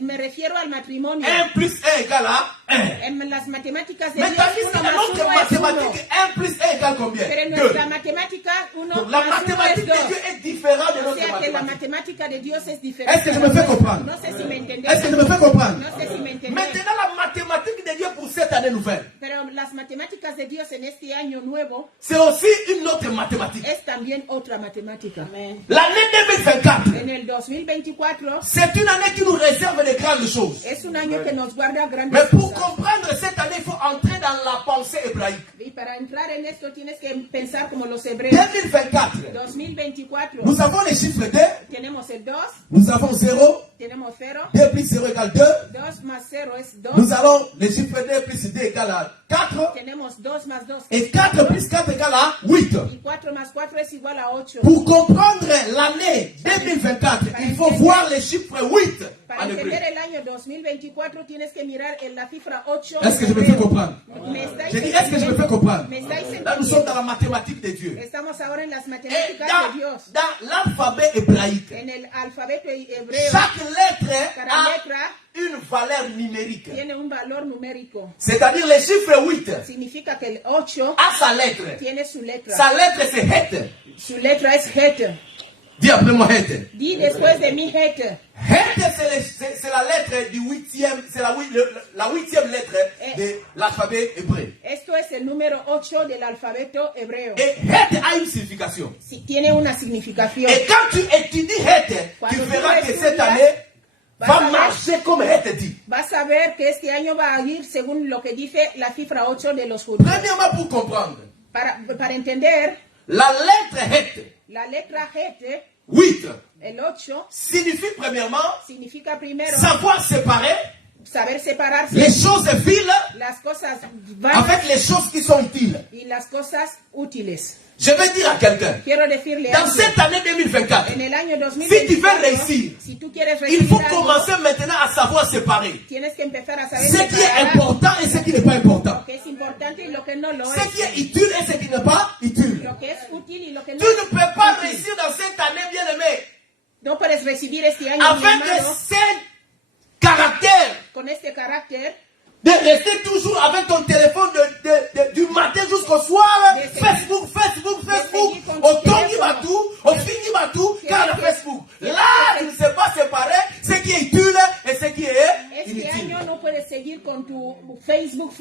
me refiero al matrimonio. 1 plus 1 égale à 1. En las matemáticas de Mais Dios, tandis que 1 dans más notre 1 es 1. mathématique, 1 plus 1 égale combien? Pero en 2. nuestra matemática, 1 Donc la más 1 es mathématique 2. de Dieu est différente de O notre sea que la mathématique. matemática de Dios es diferente. Est-ce que je me fais comprendre? No sé si me entendés. Est-ce que je me fais comprendre? No sé si me entendés. Maintenant, la mathématique de Dieu pour cette année nouvelle, Pero las matemáticas de Dios en este año nuevo c'est aussi une autre mathématique. es también otra matemática. L'année 2024, En el 2024 c'est une année qui nous réserve de grandes choses. es un año que nos guarda grandes Mais pour cosas. comprendre cette année, il faut entrer dans la pensée hébraïque. Y para entrar en esto tienes que pensar como los hebreos. 2024, 2024 nous avons les chiffres 2, tenemos el 2, nous avons 0, tenemos 0, 2 plus 0 égale 2. 2 más 0 es 2, Nous allons les chiffres 2 plus 2 égale à 4. tenemos 2 más 2 Et 4 plus 4 égale à 8. y 4 más 4 es igual a 8. Pour comprendre l'année 2024, il faut voir les chiffres 8 Para en hébreu. entender el año 2024 tienes que mirar en la cifra 8. Est-ce que je me fais comprendre? ¿Me estáis Je dis, est-ce que je me fais comprendre? ¿Me estáis Là, nous sommes entendiendo? dans la mathématique de Dieu. Estamos ahora en las Et matemáticas de Dios. dans l'alphabet hébraïque, En el alfabeto hebreo, chaque lettre cada a letra une valeur numérique. tiene un valor numérico. C'est-à-dire le chiffre 8 Significa que el 8 a sa lettre. tiene su letra. Sa lettre c'est Het. Su letra es Het. Dis après moi Het. Di después de mi Het. Het c'est la lettre du 8e, c'est la 8e lettre de l'alphabet hébreu. Esto es el número 8 del alfabeto hebreo. Et Het a une signification. Si tiene una significación. Et quand tu étudies Het, tu verras que cette année va marcher comme Het dit. Vas a ver que este año va a ir según lo que dice la cifra 8 de los judíos. Premièrement, pour comprendre, Para entender, la lettre Het, la letra Het, 8, el 8, signifie premièrement significa primero savoir séparer saber separarse les choses viles las cosas vanas avec les choses qui sont utiles. y las cosas útiles. Je vais dire à quelqu'un, Quiero decirle a dans alguien, cette année 2024, en el año si tu veux 2024, réussir, si tú quieres il faut recibir algo, commencer maintenant à savoir séparer tienes que empezar a saber ce qui est separar important et ce qui n'est pas important. lo que es importante y lo que no lo Ce qui es, est utile et ce qui n'est pas utile. lo que es útil y lo que no Tu ne es peux pas útil. réussir dans cette année, bien aimé, No puedes recibir este año, mi avec hermano, ce caractère con este carácter de rester toujours avec ton téléphone du matin jusqu'au soir. De Facebook, Facebook, Facebook. seguir con On tu tombe téléphone. tout, on finit tout, car le Facebook. Là, tu ne sais pas séparer ce qui est utile et ce qui est este inutile. año no puedes seguir con tu Facebook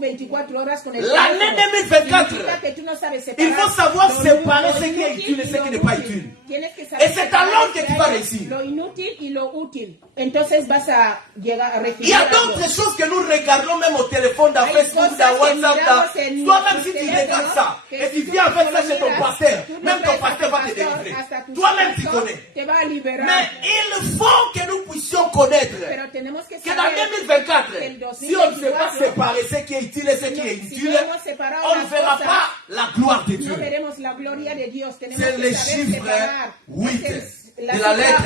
24 horas con el L'année teléfono. 2024, Significa que tú no sabes separar il faut savoir lo séparer lo ce qui est inútil utile et y ce lo qui n'est pas útil. utile. Tienes que saber Et c'est separar alors que este tu vas año réussir. lo inútil y lo útil. Entonces vas a llegar a Il recibir y a algo. d'autres choses que nous regardons même au téléphone, dans Hay Facebook, cosas dans que WhatsApp, miramos dans... en Toi-même, si tu nuestros regardes teléfonos, ça, que et si tu tú viens avec no ça lo chez ton miras, pasteur, tú lo même ton traes a pasteur tu va te pastor, délivrer. hasta tu Toi-même, tu pastor connais. te va a liberar. Mais il faut que nous puissions connaître Pero tenemos que que dans saber 2024, que el si on ne sait pas 2024, séparer ce qui est utile et ce qui est si inutile, no hemos separado on ne las verra cosas, pas la gloire de no Dieu. veremos la gloria de Dios. Tenemos C'est que le saber chiffre separar. 8. de la lettre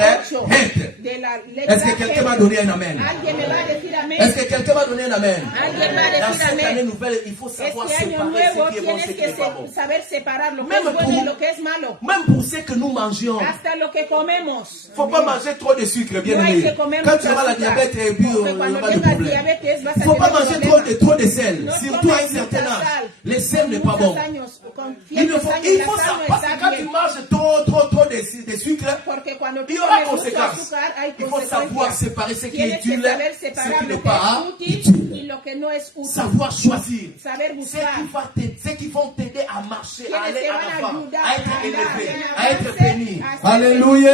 Het. de la letra Est-ce que quelqu'un Het. va donner un amen? ¿Alguien me va a decir amén? Est-ce que quelqu'un va donner un amen? ¿Alguien va a Dans decir cette année amén? nouvelle, il faut savoir Este año séparer nuevo ce qui est bon, tienes ce qui que n'est pas bon. saber separar lo que Même es bueno pour- y lo que es malo. Même pour ce que nous mangeons. Hasta lo que comemos. Il ne faut pas manger trop de sucre, bien No hay aimé. que comer Quand mucho tu auras la azúcar, diabète, et puis porque il y cuando aura des tengas problèmes. diabetes vas Il a ne faut pas tener manger problemas. trop de sel, No surtout à un comes certain mucha âge. sal. Le sel n'est pas Muchos bon. años, con Il ne ciertos faut, años il la faut sal savoir, no parce que está quand tu bien. manges trop de sucre, Porque cuando tú il y aura comes mucho conséquences. azúcar hay Il faut savoir consecuencias. séparer ce qui est Tienes que utile, saber ce separar qui lo n'est que pas es útil utile. y lo que no es útil. Savoir choisir. Saber Ceux buscar. qui vont t'aider à marcher, à Quienes aller te en van a avant, ayudar à être a andar, élevé, a à être avancer, béni. a ser Alléluia.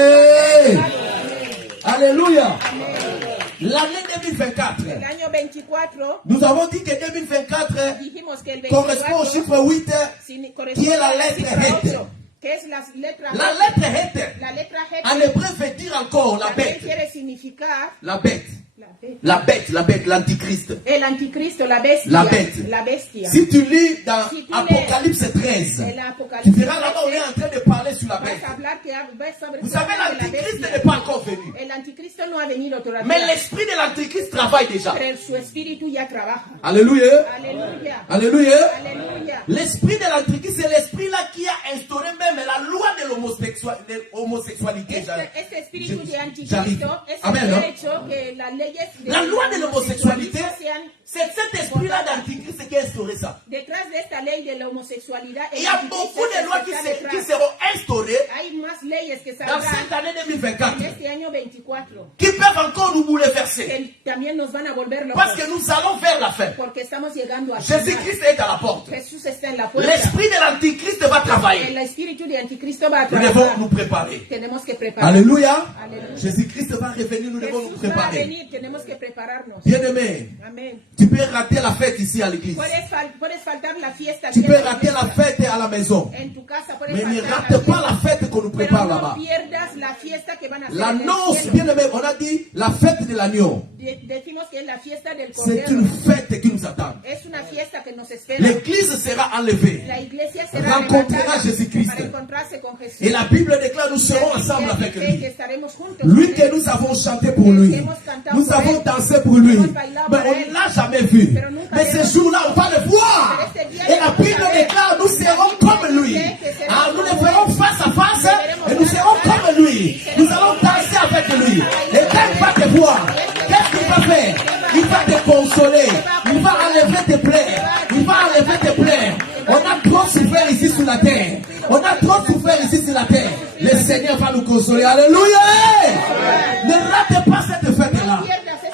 Amén. Alléluia. L'année 2024, El año 24 nous avons dit que 2024 dijimos que el correspond au 24 chiffre 8, corresponde qui est la a la lettre cifra Het. 8, que es la letra La Het. lettre Het, La letra en Het hébreu veut dire encore la también bête. quiere significar La bête. la bête. La bête, l'antichrist. El anticristo, la bestia. La bête. La bestia. Si tu lis dans Si tu Apocalypse 13, El tu Apocalipsis verras là-bas, on est en train de parler sur la bête. vas a hablar que vas a hablar Vous savez, de la l'antichrist bestia. n'est pas encore venu. El anticristo no ha venido todavía. Mais l'esprit de l'antichrist travaille déjà. Pero su espíritu ya trabaja. Alléluia. Aleluya. Alléluia. Aleluya. L'esprit de l'antichrist, c'est l'esprit là qui a instauré même la loi de l'homosexualité. Este espíritu de J'arrive. anticristo es Amen, el ¿no? que ha hecho que las leyes de La loi de l'homosexualité, sean c'est cet esprit-là d'antichrist qui a instauré ça. detrás de esta ley de la homosexualidad. Il y a beaucoup de lois qui seront instaurées Hay más leyes que dans cette saldrán année 2024 en este año 24 qui peuvent encore nous bouleverser. que también nos van a volver Parce locos que nous allons vers la fin. porque estamos llegando al final. Jésus-Christ est à la porte. Jesús está en la puerta. L'esprit de l'antichrist va travailler. El espíritu de anticristo va a Nous devons trabajar. nous préparer. Tenemos que preparar. Alléluia. Alléluia. Jésus-Christ va revenir, nous devons nous Jesús va a préparer. venir, tenemos que prepararnos. Bien-aimé, Amén. tu peux rater la fête ici à l'église. Puedes faltar la fiesta. Tu aquí peux en la rater la iglesia. fête à la maison. En tu casa puedes Mais ne faltar rate pas la fête qu'on nous Pero prépare no là-bas. pierdas la fiesta que van a hacer La en el noce, cielo. bien-aimé, on a dit la fête de l'agneau. Decimos que es la fiesta del C'est Cordero. une fête qui nous attend. Es una fiesta que nos espera. L'église sera enlevée. La iglesia será Rencontrera arrebatada Jésus-Christ. para encontrarse con Jesús. Et la Bible déclare nous serons ensemble avec Que lui. estaremos juntos Lui con que él. nous avons chanté pour lui. Nous avons dansé pour lui. Mais on ne l'a jamais vu. Mais ce jour-là, on va le voir. Et la Bible déclare nous serons comme lui. Ah, nous le verrons face à face et nous serons comme lui. Nous allons danser avec lui. Et quand il va te voir, qu'est-ce qu'il va faire? Il va te consoler. Il va enlever tes plaies. Il va enlever tes plaies. On a trop souffert ici sur la terre. On a trop souffert ici sur la terre. Le Seigneur va nous consoler. Alléluia. Ne rate pas cette fête-là.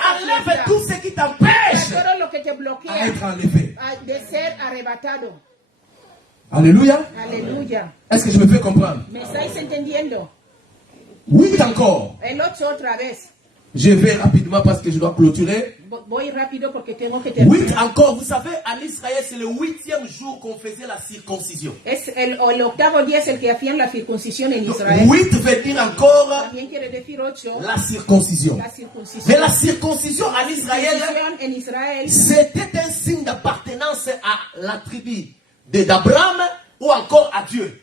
Enlève tout ce qui t'empêche Todo lo que te à bloquea être enlevé. de ser arrebatado. Alléluia. Aleluya. Est-ce que je me fais comprendre? ¿Me estáis entendiendo? Oui, encore. El 8 otra vez. Je vais rapidement parce que je dois clôturer. Voy rápido porque tengo que 8 terminar. encore. Vous savez, en Israël, c'est le 8e jour qu'on faisait la circoncision. Es el octavo día es el que hacían la circuncisión en Donc, Israel. 8 veut dire encore También quiere decir 8, la circoncision. la circuncisión. Mais la circoncision en Israël, Circuncisión en Israel c'était un signe d'appartenance à la tribu d'Abraham ou encore à Dieu.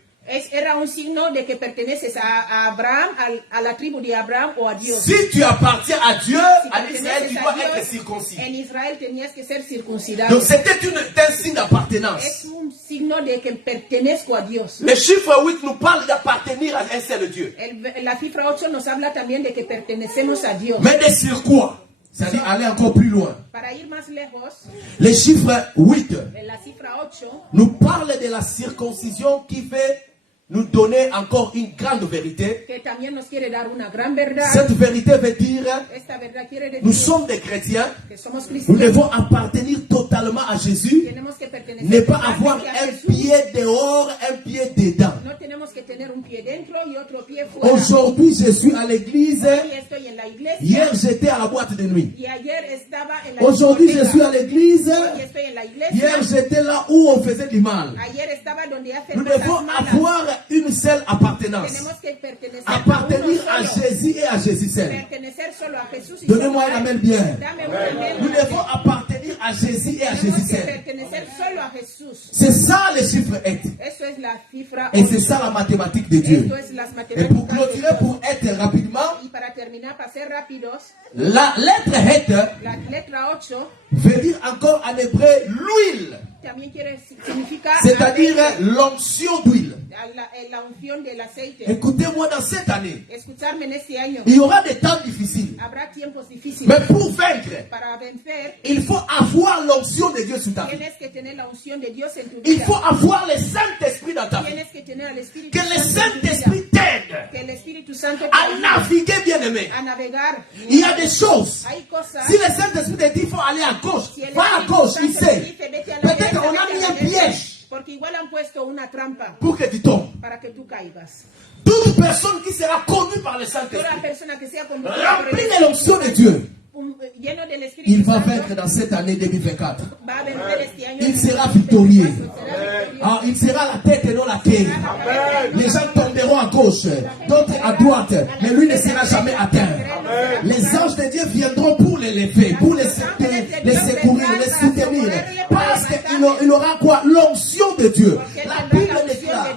era un signo de que perteneces a Abraham, a la tribu de Abraham o a Dios. Si tu appartiens à Dieu, Si en Israël, tu perteneces dois a Dios, être circoncis. en Israel tenías que ser circuncidado. Donc c'était un signe d'appartenance. Es un signo de que pertenezco a Dios. Le chiffre 8 nous parle d'appartenir à un seul Dieu. La cifra 8 nos habla también de que pertenecemos a Dios. Mais de sur quoi? C'est-à-dire aller encore plus loin. Para ir más lejos, Le chiffre 8 la cifra 8 nous parle de la circoncision qui fait nous donner encore une grande vérité. que también nos quiere dar una gran verdad. Cette vérité veut dire, Esta verdad quiere decir nous sommes des chrétiens, que somos nous cristianos. devons appartenir totalement à Jésus, Tenemos que pertenecer ne pas avoir totalmente a un Jesús. pied dehors, un pied dedans. No tenemos que tener un pie dentro y otro pie fuera. Aujourd'hui, je suis à l'église. Hoy estoy en la iglesia Hier, j'étais à la boîte de nuit. y ayer estaba en la Aujourd'hui, je discoteca. suis à l'église. Hoy estoy en la iglesia. Hier, j'étais là où on faisait du mal. Ayer estaba donde hacen Nous cosas devons malas. avoir une seule appartenance. Tenemos que pertenecer Appartenir a à uno solo. Jésus et à Jésus seul. Pertenecer solo a Jesús y Donnez-moi solo un a amen él. bien. Dame un amén. Nous devons appartenir à Jésus et à Tenemos Jésus que seul. pertenecer solo a Jesús. C'est ça le chiffre 8. Eso es la cifra Et c'est ça la mathématique de Dieu. Esto es las Et pour matemáticas de clôturer, Dios. pour être rapidement, Y para terminar, para ser rápidos, la lettre Het la letra 8 veut dire encore en hébreu l'huile, también significa c'est-à-dire aceite, l'onction d'huile. la unción del aceite. Écoutez-moi, dans cette année, Escucharme en este año. il y aura des temps difficiles. Habrá tiempos difíciles. Mais pour vaincre, Para vencer, il faut avoir l'onction de Dieu sur ta vie. tienes que tener la unción de Dios en tu Il vida. faut avoir le Saint-Esprit dans ta vie. Tienes que tener al Espíritu Que le Santo en tu vida. Saint-Esprit t'aide Que el Espíritu Santo te à ayude naviguer, bien-aimé. a navegar. Il y a des choses. Hay cosas. Si le Saint-Esprit te dit qu'il faut aller à gauche, Si el va à Espíritu gauche, il Santo te sait. dice, vete a la Peut-être derecha, on a vete mis a un la derecha, piège porque igual han puesto una trampa pour que tu tombes. para que tú caigas. Toute personne qui sera connue par le Toda Saint-Esprit, persona que sea convocada por el remplie de Espíritu l'onction de Santo, Dieu, lleno del il Espíritu va Santo, vaincre dans cette année 2024. va a vencer este año. Il sera victorieux. Será victorioso. Ah, il sera la tête et non la queue. Les gens tomberont à gauche, d'autres à droite, mais lui ne sera jamais atteint. Les anges de Dieu viendront pour les lever, pour les secourir, les soutenir. Parce qu'il aura quoi? L'onction de Dieu. La Bible déclare,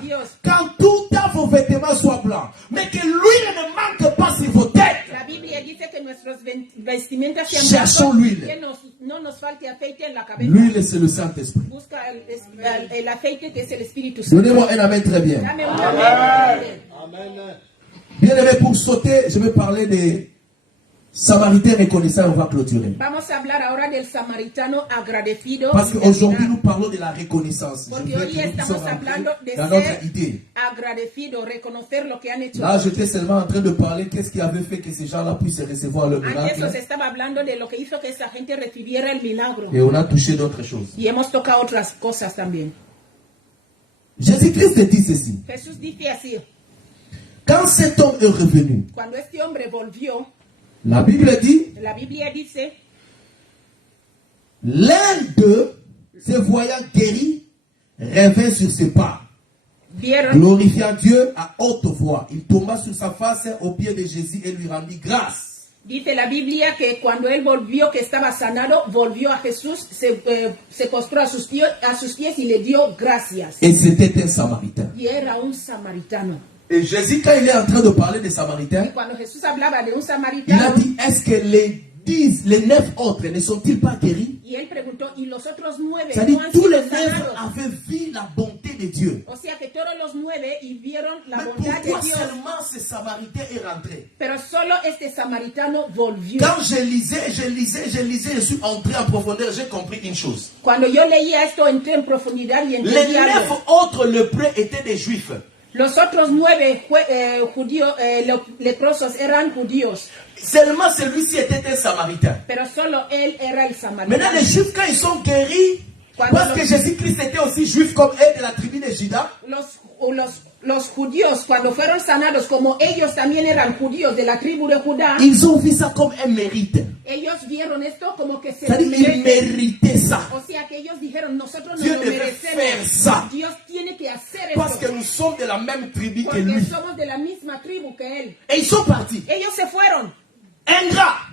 quand tout à vos vêtements soient blancs, mais que l'huile ne manque pas sur vos têtes. La Biblia dice que nuestros vestimentas sean Cherchons blancos, l'huile. que no nos falte aceite en la cabeza. L'huile, c'est le Saint-Esprit. Busca el aceite que es el Espíritu Santo. Donnez-moi un amen très bien. Dame un amén. Amen. Bien aimé, pour sauter, je vais parler des Samaritains reconnaissants. On va clôturer. Vamos a hablar ahora del samaritano agradecido. Parce qu'aujourd'hui, nous parlons de la reconnaissance. Je Porque veux hoy que nous estamos puissions hablando rentrer de dans notre ser idée. agradecido, reconocer lo que han hecho. Là, j'étais seulement en train de parler qu'est-ce qui avait fait que ces gens-là puissent recevoir le Antes os miracle. estaba hablando de lo que hizo que esa gente recibiera el milagro. Et on a touché d'autres choses. Y hemos tocado otras cosas también. Jésus-Christ dit ceci. Jesús dice así, Quand cet homme est revenu, cuando este hombre volvió, la Bible dit, la Biblia dice, l'un d'eux, se voyant guéri, revint sur ses pas. vieron, Glorifiant Dieu à haute voix, il tomba sur sa face aux pieds de Jésus et lui rendit grâce. dice la Biblia que cuando él volvió, que estaba sanado, volvió a Jesús, se postró a sus pies y le dio gracias. Et c'était un Samaritain. Y era un samaritano. Et Jésus, quand il est en train de parler des Samaritains, Y cuando Jesús hablaba de un il a samaritano, dit, est-ce que les 9 autres ne sont-ils pas guéris? y él preguntó, ¿y los otros 9 C'est-à-dire, no han tous sido les 9 sanados? avaient vu la bonté de Dieu. O sea que todos los 9 y vieron la Mais bondad pourquoi de Dios, seulement ce Samaritain est rentré? pero solo este samaritano volvió. Quand je lisais, je suis entré en profondeur, j'ai compris une chose. Cuando yo leía esto, entré en profundidad y Les entendí 9 algo. autres lépreux étaient des juifs. Los otros 9 judíos, leprosos eran judíos, Seulement celui-ci était un Samaritain. pero solo él era el Maintenant, samaritano. les juifs, quand ils sont guéris, parce que Jésus-Christ était aussi juif comme eux de la tribu de Juda, Los judíos, cuando fueron sanados, como ellos también eran judíos de la tribu de Judá, ils ont vu ça comme un mérite. ellos vieron esto como que se C'est-à-dire qu'ils merece. méritaient ça. O sea que ellos dijeron, nosotros Dieu no lo devait faire merecemos. ça. Dios tiene que hacer Parce que esto. nous sommes de la même tribu que Porque lui. somos de la misma tribu que él. Et ils sont partis. Ellos se fueron, Ingrats.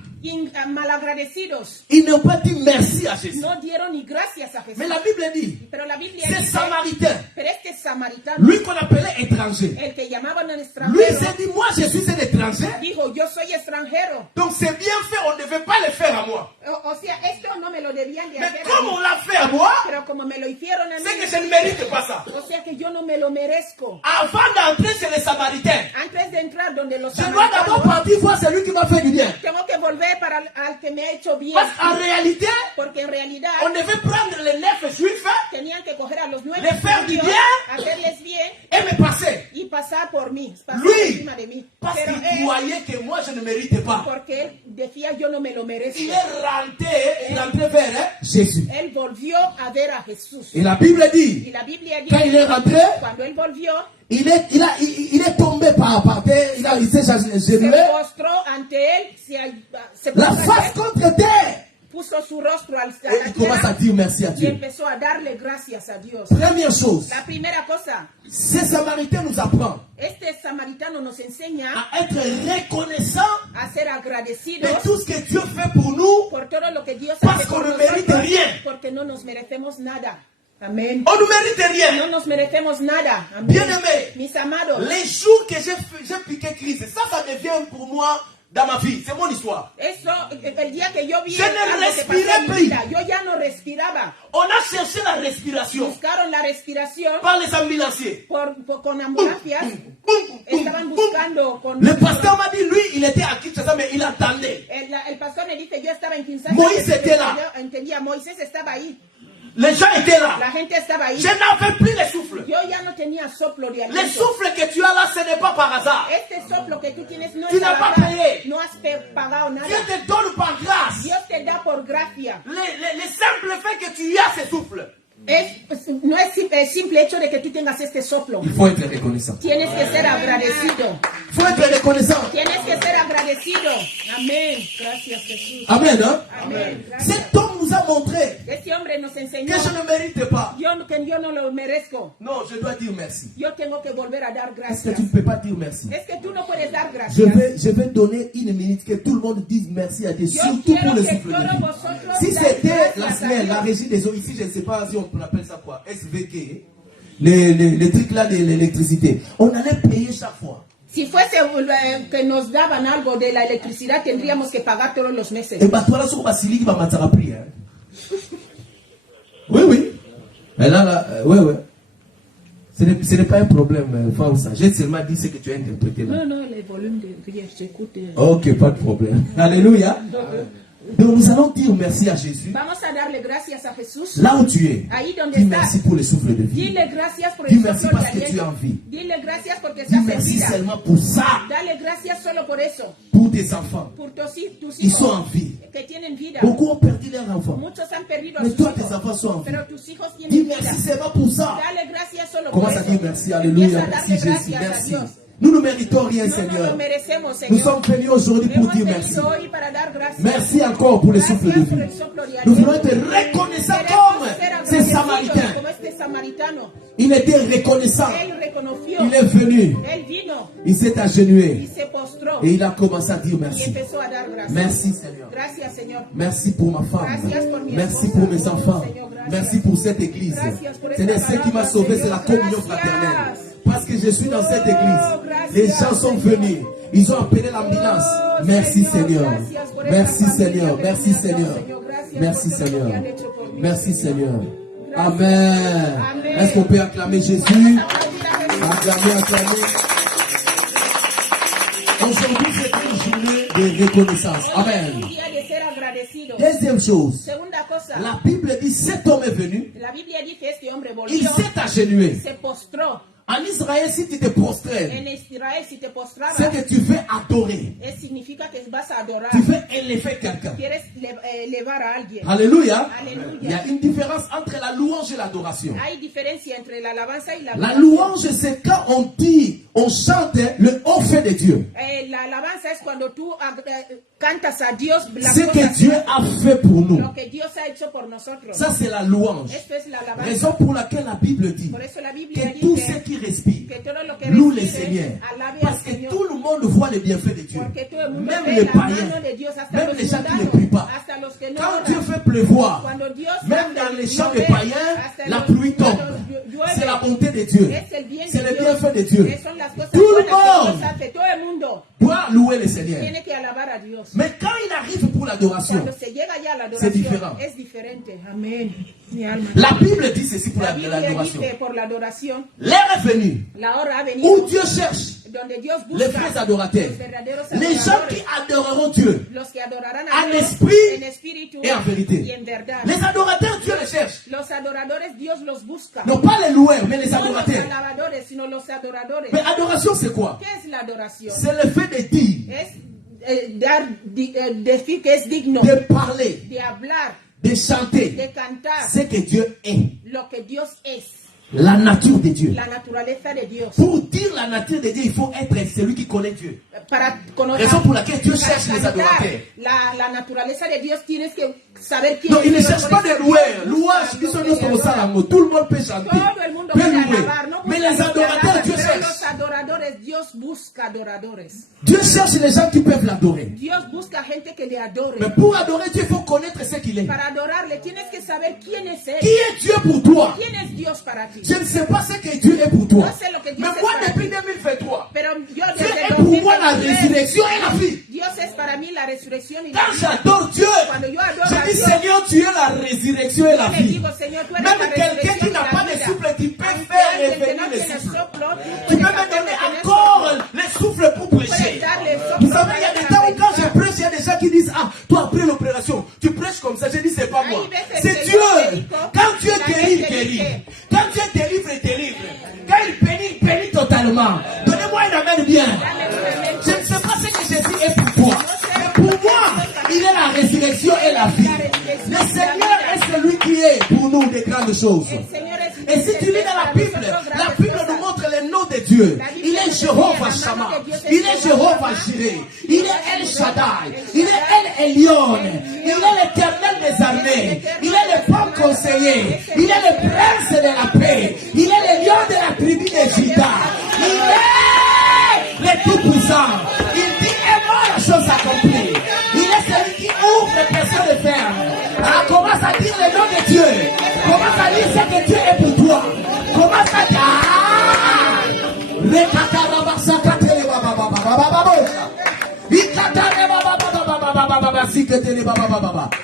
malagradecidos. Ils n'ont pas dit merci à Jésus. No dieron ni gracias a Jesús. Mais la Bible dit, Pero la Biblia c'est dice, Samaritain, pero este samaritano, lui qu'on appelait étranger. el que llamaban al Lui extranjero, s'est dit, moi je suis un étranger. dijo, yo soy extranjero. Donc c'est bien fait, on ne devait pas le faire à moi. O sea, esto no me lo debían de Mais hacer a comme mí. on l'a fait à moi, Pero como me lo hicieron a c'est que mí, je ne mérite pas ça. o sea que yo no me lo merezco. Avant d'entrer chez les Samaritains, Antes de entrar donde los je dois d'abord samaritanos, partir voir celui qui m'a fait du bien. tengo que volver para al que me ha hecho bien. Parce qu'en réalité, Porque en realidad on devait prendre les 9 juifs tenían que coger a los 9 Le faire du judíos, bien. hacerles bien et me passer. y pasar por mí, pasar Lui, encima de mí. parce Pero qu'il él, croyait que moi je ne méritais pas. porque él decía yo no me lo merezco. Il est rentré vers Jésus. Él volvió a ver a Jesús. Et la Bible dit, Y la Biblia quand il est dice, rentré, cuando él volvió, il est tombé par terre, il s'est se agenouillé, postró ante él, se la puso, face contre terre. puso su rostro a Et la il commence à tierra dire merci à y Dieu. empezó a darle gracias a Dios. Première chose, La primera cosa, ces Samaritains nous apprend este samaritano nos enseña à être reconnaissant a ser de agradecidos tout ce que Dieu fait pour nous. por todo lo que Dios Parce hace por qu'on ne mérite nosotros, rien. porque no nos merecemos nada. Amén. On ne mérite rien. No nos merecemos nada. Amén. Bien-aimés, Mis amados, les jours que j'ai piqué Christ, ça devient pour moi dans ma vie. C'est mon histoire. eso, el día que yo vi Je ne algo que pasó respiré en mi plus. vida, yo ya no respiraba. On a cherché la respiration Buscaron la respiración par les ambulanciers. con ambulancias. Estaban buscando con... Le pasteur m'a dit, lui, il était à Kinshasa, mais il attendait. El pastor me dice, yo estaba en Kinshasa. Moisés était là. Yo entendía, Moisés estaba ahí. Les gens étaient là. La gente estaba ahí. Je n'avais plus le souffle. Yo ya no tenía soplo de Le aliento. souffle que tu as là, ce n'est pas par hasard. Este soplo que tú tienes no Tu es n'as al pas azar. payé. No has pagado nada. Dieu te donne par grâce. Dios te da por gracia. Le simple fait que tu as ce souffle. No es el simple hecho de que tú tengas este soplo. Il faut être reconnaissant. Tienes que ser agradecido. Il faut être reconnaissant. Tienes que ser agradecido. Amén. Gracias, Jesús. Amen. Hein? Amén. Gracias. Cet homme nous a montré Este hombre nos enseñó que je ne mérite pas. que yo no lo merezco. Non, je dois dire merci. Yo tengo que volver a dar Est-ce que gracias. tu ne peux pas dire merci? Es que tú no puedes dar Je gracias. vais donner une minute que tout le monde dise merci à Dieu, Yo surtout quiero pour le que souffle de todos vie. vosotros Si dar c'était gracias la a semaine, la Dios. régie des eaux, ici, je ne sais pas si on appelle ça quoi, SVG, les trucs là de l'électricité, on allait payer chaque fois. Si fuese que nos daban algo de la electricidad, tendríamos que pagar todos los meses. Et bah, toi là, sur Basili, qui va m'attirer après. Oui, oui. Et là, ouais. Ce n'est pas un problème, Fansa. J'ai seulement dit ce que tu as interprété là. No, le volumen de rien, j'écoute. Ok, pas de problème. Alléluia. Donc nous allons dire merci à Jésus. Vamos a darle gracias a Jesús. Là où tu es, Ahí donde dis estás. merci pour le souffle de vie. Dile gracias por Dis el merci soplo de parce que tu es aliento. en vie. Dile gracias porque Dis estás en merci vida. seulement pour ça, Dale gracias solo por eso. pour tes enfants. Por tus Ils sont en hijos vie. que tienen vida. Beaucoup ont perdu leurs enfants. Muchos han perdido a Mais sus toi, tes hijos. enfants sont en vie. Pero tus hijos Dis tienen vida. merci seulement pour ça. Dale gracias solo por Commence à eso. dire merci, alléluia, Empieza a merci darle Jésus, gracias a merci. Dios. Nous ne méritons rien, No nos Seigneur. lo merecemos, Nous Señor. sommes venus aujourd'hui pour Hemos dire merci. venido hoy para dar gracias. Merci encore pour le souffle de Gracias por vie. el soplo de Nous voulons aliento. être reconnaissants Queremos comme ser ces agradecidos Samaritains. como este samaritano. Il était reconnaissant. Él reconoció. Il est venu. Él vino Il s'est y agenouillé. se postró Et il a commencé à dire y merci. empezó a dar gracias. Merci, Seigneur. Gracias, Señor. Merci pour ma femme. Gracias por mi Merci esposa. pour mes enfants. Señor, gracias. Merci pour cette église. Gracias por esta Seigneur, ce qui m'a palabra, sauvé, c'est la Señor. communion Gracias. fraternelle. Parce que je suis dans cette Oh, église. gracias, Les gens sont Señor. venus. Ils ont appelé l'ambulance. Oh, Merci, Señor, Seigneur. gracias por esta Merci, familia Seigneur. que Merci, me has dado, Seigneur. Señor. Gracias Merci, por todo lo que Seigneur. han hecho por mí, Merci, Señor. Seigneur. Gracias. Amen. Amen. Est-ce qu'on peut acclamer Jésus? Vamos a aplaudir a Jesús. Acclamer. Aujourd'hui, c'est une journée de reconnaissance. Hoy es Amen. un día de ser agradecido. Deuxième chose, Segunda cosa, la Bible dit cet homme est venu, la Biblia dice este hombre il volvió, s'est agenouillé. se postró. En Israël, si tu te prosternes, En Israel, si te postrabas, c'est que tu veux adorer, significa que vas a adorar. tu veux élever quelqu'un. Quieres elevar a alguien. Alléluia. Alléluia. Il y a une différence entre la louange et l'adoration. Hay diferencia entre la alabanza y la La adoración. louange, c'est quand on dit, on chante le haut fait de Dieu. La alabanza es cuando tú cantas a Dios las Ce que cosas, Dieu a fait pour nous. lo que Dios ha hecho por nosotros. Ça, c'est la louange. Esto es la alabanza. Raison pour laquelle la Bible dit Por eso la Biblia que tous dice ceux qui respirent que todo lo que louent le respire, Seigneur. alabe Parce al que Señor. tout le monde voit les bienfaits de Dieu. Porque todo el mundo Même ve les la païens, mano de Dios, hasta même los les gens qui ne mundanos, prient pas. hasta los que no Quand oran. Dieu fait pleuvoir, Cuando Dios même hace dans les champs llover, des païens, hasta la los pluie tombe. mundanos llueve. C'est la bonté de Dieu. Es el bien C'est de le Dios. bienfait de Dieu. Son las cosas Tout le buenas que monde Dios hace. Todo el mundo doit louer le Seigneur. tiene que alabar a Dios. Mais quand il arrive pour l'adoration, Cuando se llega ya a la c'est différent. adoración, es diferente. Amén. Mi alma. La Bible dit ceci pour La Biblia l'adoration. dice por la adoración, L'heure est venue la hora ha venido où Dieu cherche donde Dios les busca vrais adorateurs. los verdaderos Les gens adoradores, qui adoreront Dieu. los que adorarán en a Dios esprit en espíritu et en vérité. y en verdad. Les adorateurs, Dieu les cherche. Los adoradores Dios los busca. Non pas les loueurs, mais les No los adorateurs. alabadores, sino los adoradores. Mais adoration, c'est quoi? ¿Qué es la adoración? C'est le fait de dire, Es decir que es digno de parler, de hablar, de chanter de cantar ce que Dieu est. lo que Dios es, La nature de Dieu. la naturaleza de Dios. Pour dire la nature de Dieu, il faut être celui qui connaît Dieu. Para conocer, Raison pour laquelle Dieu para cherche les cantar adorateurs. la naturaleza de Dios, tienes que saber quién Non, es il ne Dios. cherche Por pas eso des loueurs. Dios Louange, busca ils los sont que nous le comme ça, adoran. l'amour. Tout le monde peut chanter. Todo el mundo Peut puede louer. alabar, no Mais busca les los que adorateurs, alaban, Dieu pero cherche. los adoradores Dios busca adoradores. Dieu cherche les gens qui peuvent l'adorer. Dios busca gente que le adore. Mais pour adorer Dieu, il faut connaître ce qu'il est. Para adorarle tienes que saber quién es Qui él. est Dieu pour toi? ¿Quién es Dios para ti? Je ne sais pas ce que Dieu est pour toi. No sé lo que Dios Mais es moi, para depuis ti. 2023, Pero yo Dieu desde est pour moi la 2023, résurrection et la vie. Dios es para mí la resurrección y la Quand vida. j'adore Dieu, Cuando yo adoro a je dis Dios, Seigneur, tu es la résurrection et la yo le vie. digo, Señor, tú eres Même la quelqu'un qui resurrección y n'a la pas de vida. souffle, tu peux Aunque faire alguien que revenir no le tiene souffle. soplo, Tu peux puedes me donner hacerle tener encore soplo. les souffles pour prêcher. Puedes darle soplo Vous savez, il y a para des temps où quand je predicar. prêche, il y a des gens qui disent, ah, toi après l'opération, tu prêches comme ça. Je dis, c'est pas moi. Hay veces C'est que Dieu. yo predico, Quand Dieu la guérit, gente guérit. dice. Quand Dieu délivre, délivre. Quand il bénit, bénit totalement. Donnez-moi une amène bien. Je ne sais pas ce que Jésus est pour toi. Mais pour moi, il est la résurrection et la vie. Le Seigneur est celui qui est pour nous des grandes choses. Et si tu lis dans la Bible nous montre les noms de Dieu. Il est Jéhovah Shammah. Il est Jéhovah Jireh. Il est El Shaddai. Il est El Elyon. Il est l'éternel des armées. Il est le bon conseiller. Il est le prince de la paix. Il est le lion de la tribu de Juda. Il est le tout-puissant. Il dit et moi la chose accomplie. Il est celui qui ouvre les personnes de ferme. Alors commence à dire le nom de Dieu. Commence à dire ce que Dieu est pour toi. Commence à dire.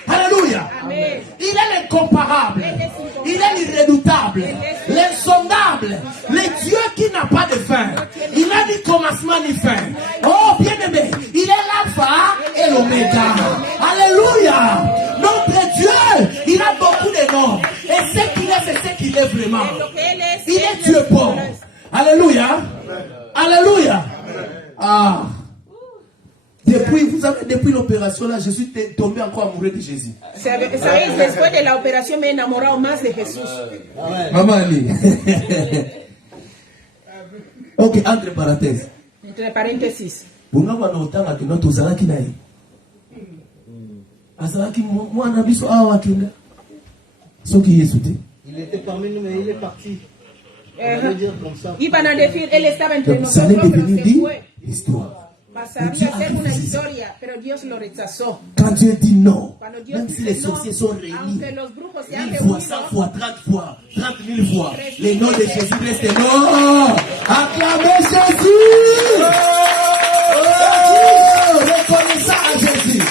Alléluia. Amen. Il est l'incomparable. Il est l'irrédoutable. L'insondable. Le Dieu qui n'a pas de fin. Il n'a ni commencement ni fin. Oh, bien-aimé. Il est l'alpha et l'oméga. Alléluia. Notre Dieu, il a beaucoup de noms. Et ce qu'il est, c'est ce qu'il est vraiment. Lo que él es, Il est Dieu bon. Alléluia. Alléluia. Ah. Depuis l'opération là, je suis tombé encore amoureux de Jésus. ¿Sabéis? Después de la operación me he enamorado más de Jesús. Maman Ali. Ok, entre parenthèses. Entre paréntesis. Bunga wana otanga kino tozalaki na ye. Azalaki mwana biso awa kenda. Soki Yesu te. Il était parmi nous, mais il est parti. On va le dire comme ça. Iban a decir, él estaba entre Donc ça allait nosotros, pero devenir se dit fue. histoire. Pasaría a ser una historia, pero Dios lo rechazó. Quand Dieu dit non, Cuando Dios même si les dice no, sorciers sont réunis, aunque los brujos se han 1000 fois, 100 reunido, fois, 30 fois, 30 000 fois, les noms de Jésus restent non. Acclamez Jésus. Oh, reconnaissant à Jésus.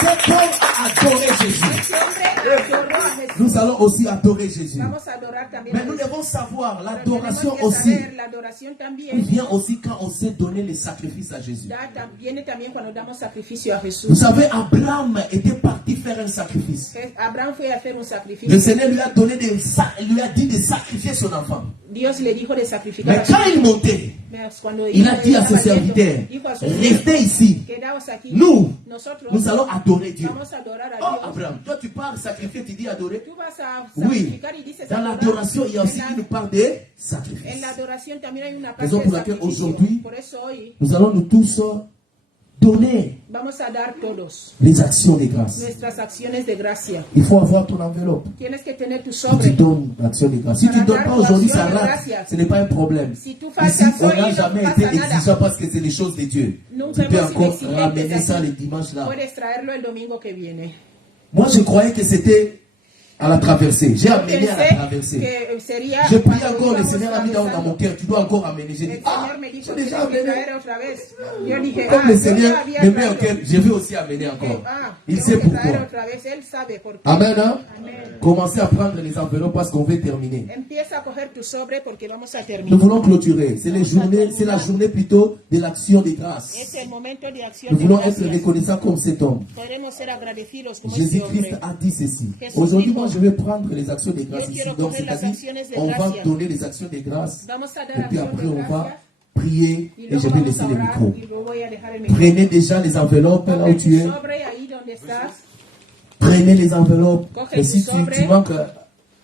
Cet homme a adoré Jésus. este hombre adoró a Jesús. Nous allons aussi adorer Jésus. Vamos a adorar también Mais a nous Jesús. devons savoir, Pero l'adoration tenemos que aussi saber, la adoración también vient aussi quand on sait donner les sacrifices à Jésus. viene también cuando damos sacrificio a Jesús. Vous savez, Abraham était parti faire un sacrifice. Abraham fue a hacer un Le sacrificio. Seigneur lui a lui a dit de sacrifier son enfant. Dios le dijo de sacrificar Mais a su quand il montait, Cuando il a dit à ses estaba yendo, serviteurs, dijo a sus restez ici. quedaos aquí. Nous, Nosotros nous allons adorer Dieu. vamos a adorar a Oh, Dios. Abraham, toi tu parles sacrifier, tu dis adorer. Tú vas a Oui. sacrificar y dices Dans adorar. l'adoration, il y a aussi En qui la- nous parle de En sacrifice. la adoración también hay una parte Raison de pour laquelle sacrificio. aujourd'hui, Por eso hoy Nous allons nous tous donner vamos a dar todos les actions de grâce. nuestras acciones de gracia. Il faut avoir ton enveloppe. Tienes que tener tu Et tu sobre. donnes l'action de grâce. Si tu ne donnes pas aujourd'hui, ça rate. Ce n'est pas un problème. Si tú Ici, faltas on hoy, n'a no jamais pasa été nada. exigeant parce que c'est les choses de Dieu. Nunca Tu peux hemos sido encore exigentes ramener ça aquí. le dimanche là. Puedes traerlo el domingo que viene. Moi, je croyais que c'était à la traversée. J'ai amené à la Pensé traversée. que sería J'ai prié cuando encore, le íbamos Seigneur a mis dans avanzando. mon cœur. Tu dois encore amener. J'ai dit, El ah, Señor me dijo, j'ai tienes déjà que amené. traer otra vez. Yo dije, Comme le yo Seigneur había me met en traído. cœur, je vais aussi amener Dije, encore. ah, Il tengo sait que traer pourquoi. otra vez. Él sabe por qué. Amen, hein? Amen. Commencez à prendre les enveloppes parce qu'on veut terminer. Empieza a coger tu sobre porque vamos a Nous terminar. voulons clôturer. C'est la journée plutôt de l'action de grâce. Es el momento de acción Nous de voulons être gracias. reconnaissants comme cet homme. Queremos ser agradecidos como este Jésus-Christ hombre. a dit ceci. Jesús Aujourd'hui, dijo, moi, je vais prendre les actions de grâce yo ici. quiero Donc, coger las c'est-à-dire, acciones de on va gracia. donner les actions de grâce. Vamos a Et dar puis acción après, de on va gracia. prier Y et luego je vais vamos laisser a le orar micro. y luego voy a dejar el micro. Prenez déjà les enveloppes là où Coge tu tu es. sobre ahí donde estás. Prenez les enveloppes. Coge Et si tu tu sobre. manques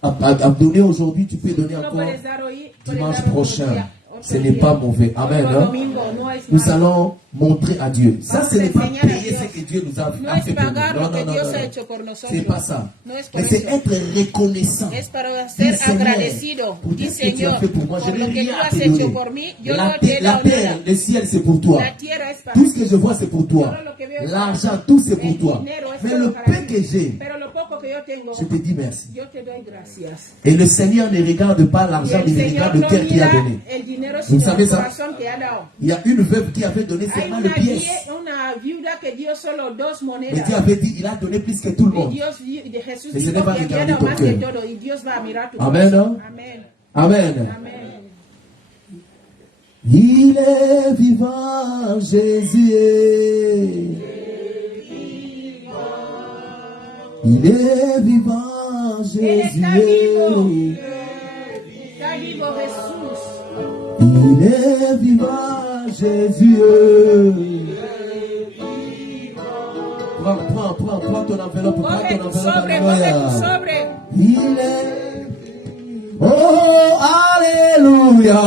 à donner aujourd'hui, tu peux donner No encore puedes dar hoy, puedes dimanche dar otro prochain. día, otro Ce n'est día. pas mauvais. Amen. Otro Hein? domingo, no es Nous malo. allons montrer à Dieu. Ça, Vamos ce a n'est pas enseñar a payer ce que Dieu nous a No fait es pour nous. pagar Non, lo que non, non, Dios non. ha hecho por nosotros. C'est pas ça. No es por Mais c'est eso. être reconnaissant. Es para Dis, ser Seigneur, agradecido. pour Di tout ce que tu as Señor, fait pour moi, je por n'ai lo que rien tú à has te hecho donner. por mí, yo La no te la doy terre, nada. le ciel, c'est pour toi. La tierra es para Tout ce que je vois, c'est pour toi. Todo lo que veo es L'argent, para tout c'est pour El toi. dinero es Mais solo le para peu mí. que j'ai, Pero lo poco que yo tengo, je te dis merci. yo te doy gracias. Et le Seigneur ne regarde pas Y l'argent, el mais il Señor regarde le no cœur qu'il a mira donné. el dinero, Vous sino savez el ça? corazón que ha dado. Il y a une veuve qui avait donné Hay seulement le una, pièce. una viuda que dio solo 2 Mais monedas. Dieu avait dit, il a donné plus que tout le Y monde. Dios, de Jesús Mais ce dijo n'est pas que había regarder dado ton más de cœur. todo. Y Dios va a mirar tu Amen, corazón. ¿no? Amén. Amen. Amén. Il est vivant, Jésus est. Il est vivant, Él Jésus está vivo. est. Está vivo Jesús. Il est vivant, Jésus est. Prends ton enveloppe, prends Coge ton tu sobre, coge tu enveloppe. sobre. Il est. Oh, Alléluia.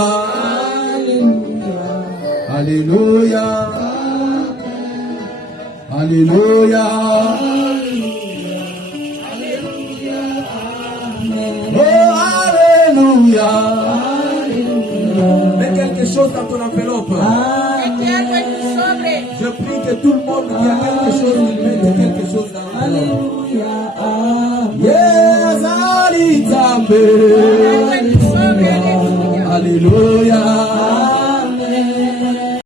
Alléluia. Alléluia. Oh, Alléluia. Mets quelque chose dans ton enveloppe. Mete algo en tu sobre. Je prie que tout le monde qui a quelque chose, mette quelque chose dans l'enveloppe. Yes, Algo en tu sobre, aleluya. Alléluia.